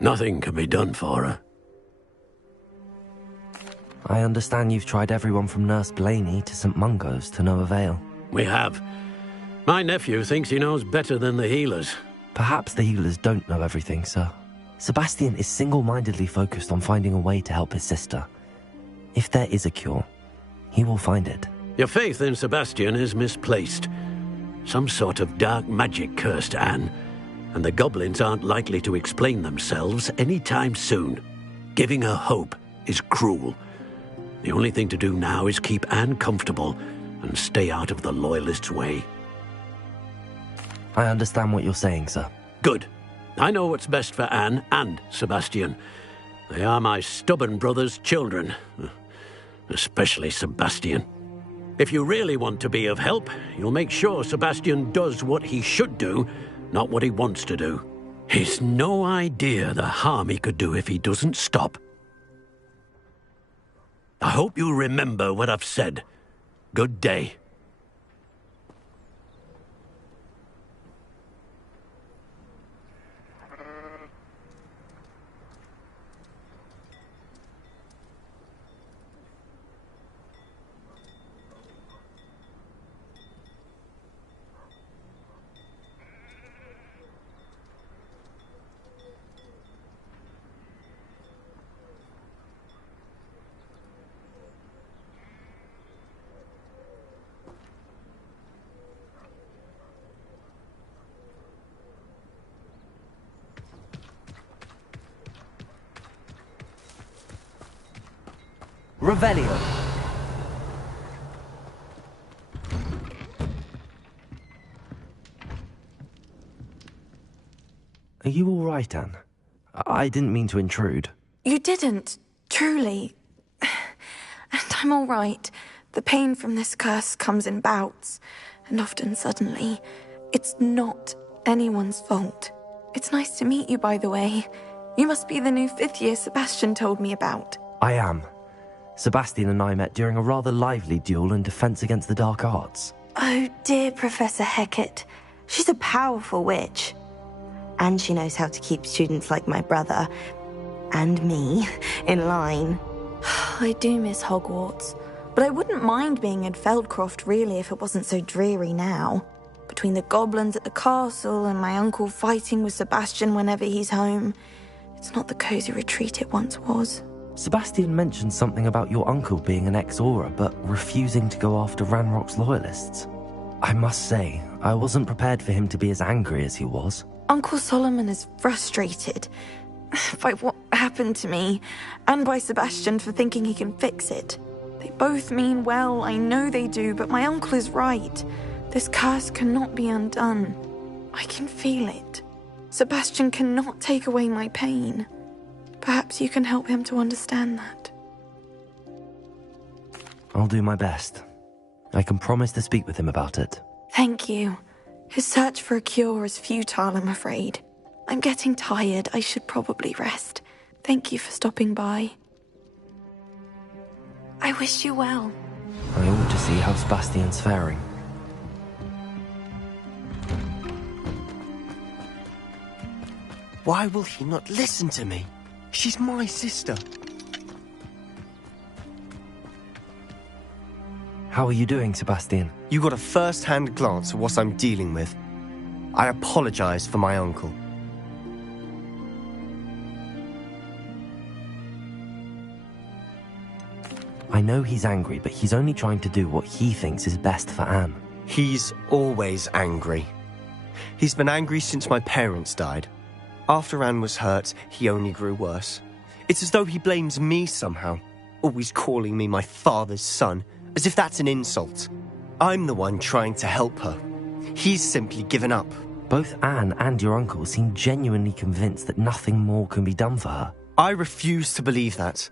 nothing can be done for her. I understand you've tried everyone from Nurse Blaney to St. Mungo's to no avail. We have. My nephew thinks he knows better than the healers. Perhaps the healers don't know everything, sir. Sebastian is single-mindedly focused on finding a way to help his sister. If there is a cure, he will find it. Your faith in Sebastian is misplaced. Some sort of dark magic cursed Anne, and the goblins aren't likely to explain themselves anytime soon. Giving her hope is cruel. The only thing to do now is keep Anne comfortable and stay out of the Loyalists' way. I understand what you're saying, sir. Good. I know what's best for Anne and Sebastian. They are my stubborn brother's children. Especially Sebastian. If you really want to be of help, you'll make sure Sebastian does what he should do, not what he wants to do. He's no idea the harm he could do if he doesn't stop. I hope you remember what I've said. Good day. Revelio. Are you all right, Anne? I didn't mean to intrude. You didn't, truly. And I'm all right. The pain from this curse comes in bouts, and often suddenly. It's not anyone's fault. It's nice to meet you, by the way. You must be the new 5th year Sebastian told me about. I am. Sebastian and I met during a rather lively duel in defense against the dark arts. Oh, dear Professor Hecat. She's a powerful witch. And she knows how to keep students like my brother, and me, in line. I do miss Hogwarts, but I wouldn't mind being in Feldcroft, really, if it wasn't so dreary now. Between the goblins at the castle and my uncle fighting with Sebastian whenever he's home, it's not the cosy retreat it once was. Sebastian mentioned something about your uncle being an ex-Auror, but refusing to go after Ranrock's loyalists. I must say, I wasn't prepared for him to be as angry as he was. Uncle Solomon is frustrated by what happened to me, and by Sebastian for thinking he can fix it. They both mean well, I know they do, but my uncle is right. This curse cannot be undone. I can feel it. Sebastian cannot take away my pain. Perhaps you can help him to understand that. I'll do my best. I can promise to speak with him about it. Thank you. His search for a cure is futile, I'm afraid. I'm getting tired. I should probably rest. Thank you for stopping by. I wish you well. I ought to see how Sebastian's faring. Why will he not listen to me? She's my sister. How are you doing, Sebastian? You got a first-hand glance at what I'm dealing with. I apologize for my uncle. I know he's angry, but he's only trying to do what he thinks is best for Anne. He's always angry. He's been angry since my parents died. After Anne was hurt, he only grew worse. It's as though he blames me somehow, always calling me my father's son, as if that's an insult. I'm the one trying to help her. He's simply given up. Both Anne and your uncle seem genuinely convinced that nothing more can be done for her. I refuse to believe that.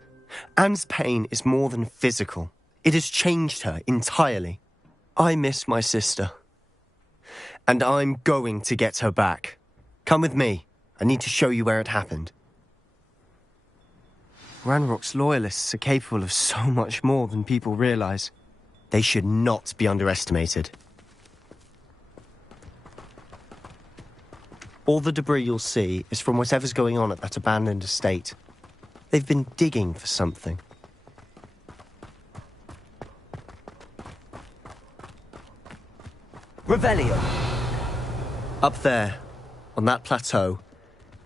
Anne's pain is more than physical. It has changed her entirely. I miss my sister. And I'm going to get her back. Come with me. I need to show you where it happened. Ranrock's loyalists are capable of so much more than people realize. They should not be underestimated. All the debris you'll see is from whatever's going on at that abandoned estate. They've been digging for something. Revelio. Up there, on that plateau,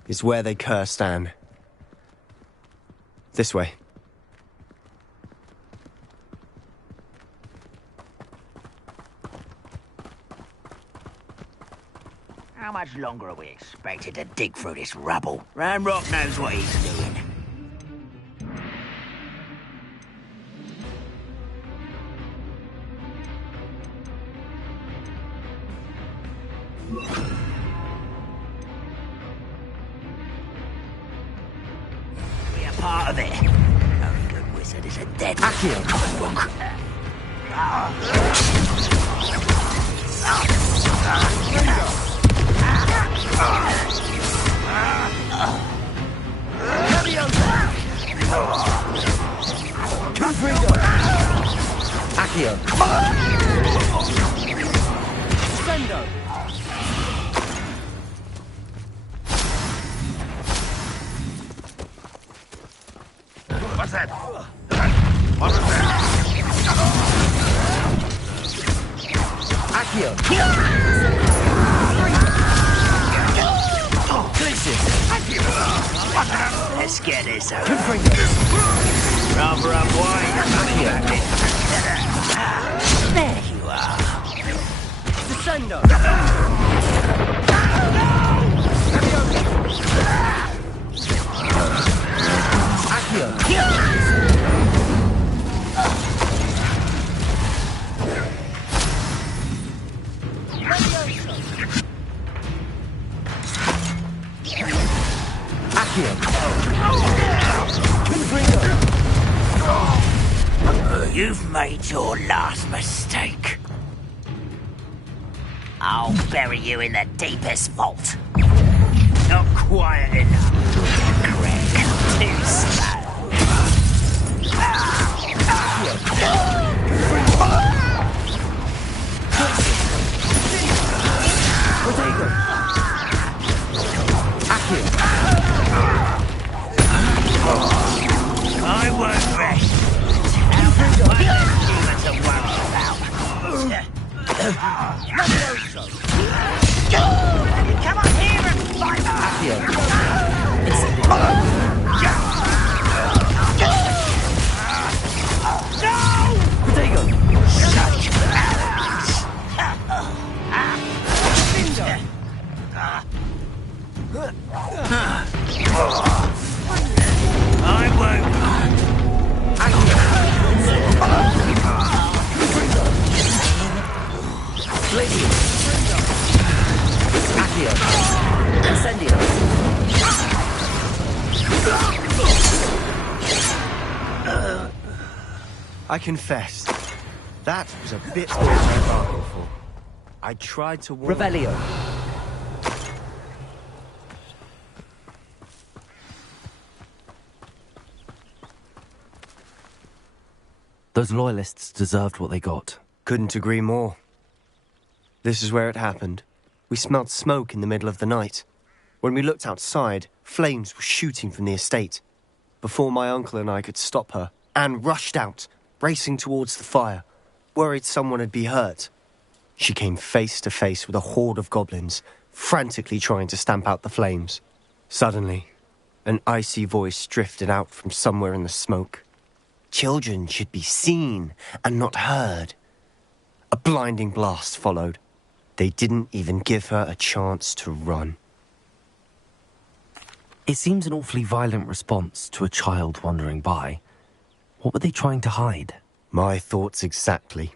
is where they cursed Anne. This way. How much longer are we expected to dig through this rubble? Ranrock knows what he's doing. Be a part of it. No good wizard is a dead book. Accio. Sendo. What's that? What was that? Accio. Let's get this over. Rather unwind. There you are. Descendo. You've made your last mistake. I'll bury you in the deepest vault. Not quiet enough. Craig, too slow. I won't rest. Come on here and fight! I won't. I confess, that was a bit more than I bargained for. I tried to warn... Revelio. Those loyalists deserved what they got. Couldn't agree more. This is where it happened. We smelled smoke in the middle of the night. When we looked outside, flames were shooting from the estate. Before my uncle and I could stop her, Anne rushed out, racing towards the fire, worried someone had been hurt. She came face to face with a horde of goblins, frantically trying to stamp out the flames. Suddenly, an icy voice drifted out from somewhere in the smoke. Children should be seen and not heard. A blinding blast followed. They didn't even give her a chance to run. It seems an awfully violent response to a child wandering by. What were they trying to hide? My thoughts exactly.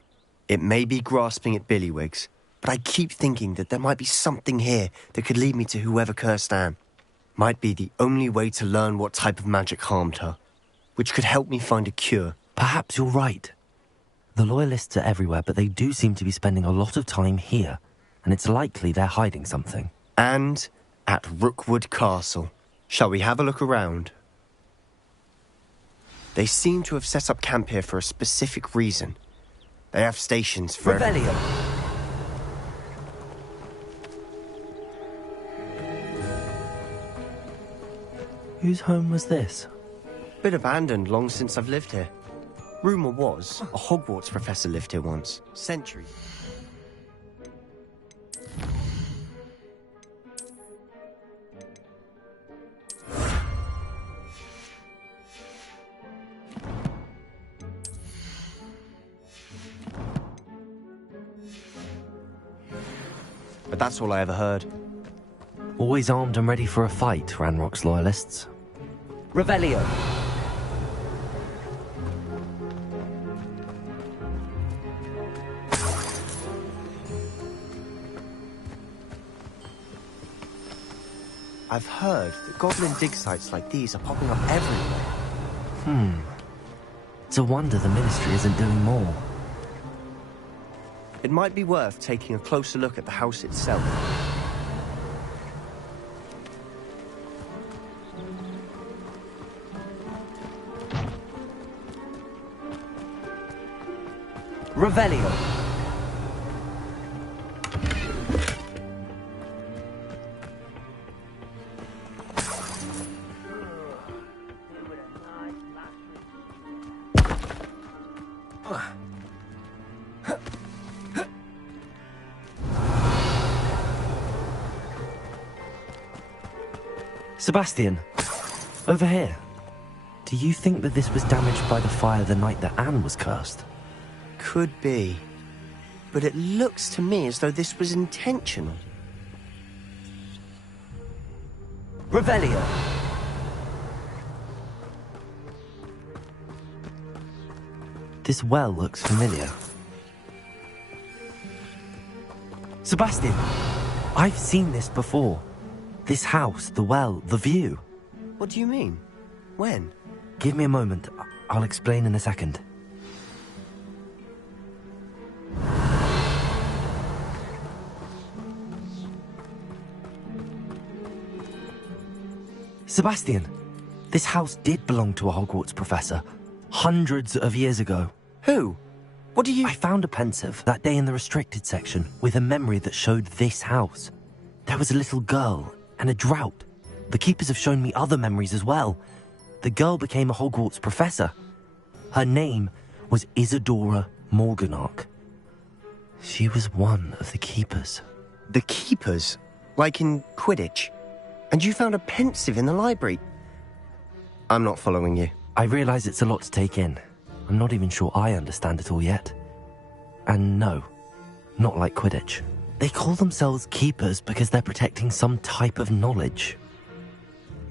It may be grasping at Billywigs, but I keep thinking that there might be something here that could lead me to whoever cursed Anne. Might be the only way to learn what type of magic harmed her, which could help me find a cure. Perhaps you're right. The Loyalists are everywhere, but they do seem to be spending a lot of time here, and it's likely they're hiding something. And at Rookwood Castle. Shall we have a look around? They seem to have set up camp here for a specific reason. They have stations for... Revelio. Whose home was this? Been abandoned long since I've lived here. Rumour was, a Hogwarts professor lived here once. Centuries. But that's all I ever heard. Always armed and ready for a fight, Ranrock's Loyalists. Revelio. I've heard that goblin dig sites like these are popping up everywhere. It's a wonder the Ministry isn't doing more. It might be worth taking a closer look at the house itself. Revelio. Sebastian, over here. Do you think that this was damaged by the fire the night that Anne was cursed? Could be. But it looks to me as though this was intentional. Revelio. This well looks familiar. Sebastian, I've seen this before. This house, the well, the view. What do you mean? When? Give me a moment. I'll explain in a second. Sebastian, this house did belong to a Hogwarts professor. Hundreds of years ago. Who? What do you... I found a pensive that day in the restricted section with a memory that showed this house. There was a little girl and a drought. The keepers have shown me other memories as well. The girl became a Hogwarts professor. Her name was Isadora Morganach. She was one of the keepers. The keepers? Like in Quidditch? And you found a pensive in the library? I'm not following you. I realise it's a lot to take in. I'm not even sure I understand it all yet. And no, not like Quidditch. They call themselves keepers because they're protecting some type of knowledge.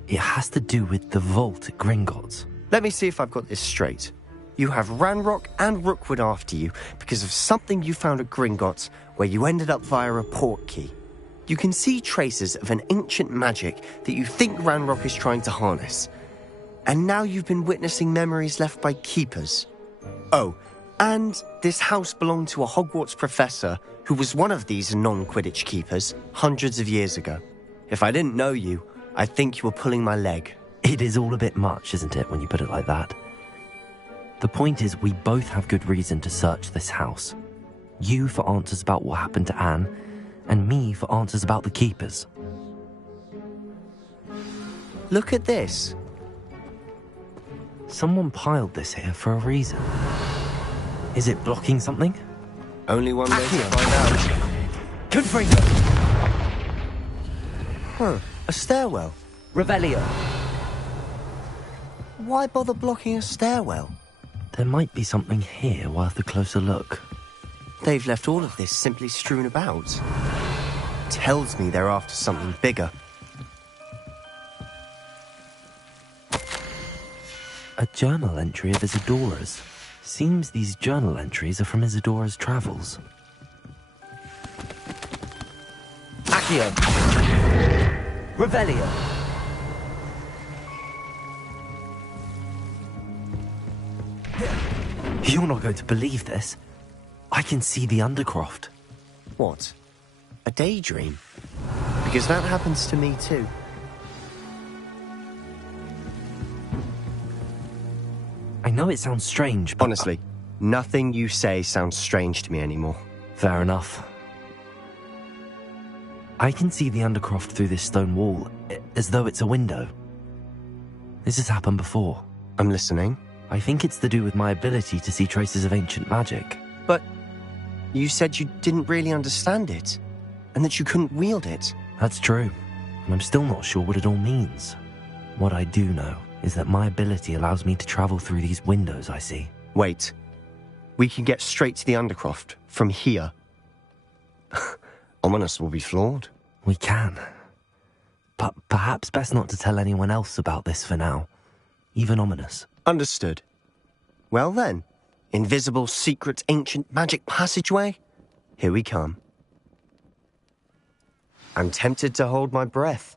It has to do with the vault at Gringotts. Let me see if I've got this straight. You have Ranrock and Rookwood after you because of something you found at Gringotts where you ended up via a portkey. You can see traces of an ancient magic that you think Ranrock is trying to harness. And now you've been witnessing memories left by keepers. Oh, and this house belonged to a Hogwarts professor who was one of these non-Quidditch keepers hundreds of years ago. If I didn't know you, I'd think you were pulling my leg. It is all a bit much, isn't it, when you put it like that? The point is, we both have good reason to search this house. You for answers about what happened to Anne, and me for answers about the keepers. Look at this. Someone piled this here for a reason. Is it blocking something? Only one way to find out. Confringo! Huh, a stairwell. Revelio. Why bother blocking a stairwell? There might be something here worth a closer look. They've left all of this simply strewn about. Tells me they're after something bigger. A journal entry of Isadora's. Seems these journal entries are from Isadora's travels. Accio! Revelio! You're not going to believe this. I can see the Undercroft. What? A daydream? Because that happens to me too. I know it sounds strange, but... Honestly, nothing you say sounds strange to me anymore. Fair enough. I can see the Undercroft through this stone wall, as though it's a window. This has happened before. I'm listening. I think it's to do with my ability to see traces of ancient magic. But you said you didn't really understand it, and that you couldn't wield it. That's true, and I'm still not sure what it all means. What I do know is that my ability allows me to travel through these windows I see. Wait. We can get straight to the Undercroft from here. Ominous will be flawed. We can. But perhaps best not to tell anyone else about this for now. Even Ominous. Understood. Well then, invisible, secret, ancient magic passageway? Here we come. I'm tempted to hold my breath.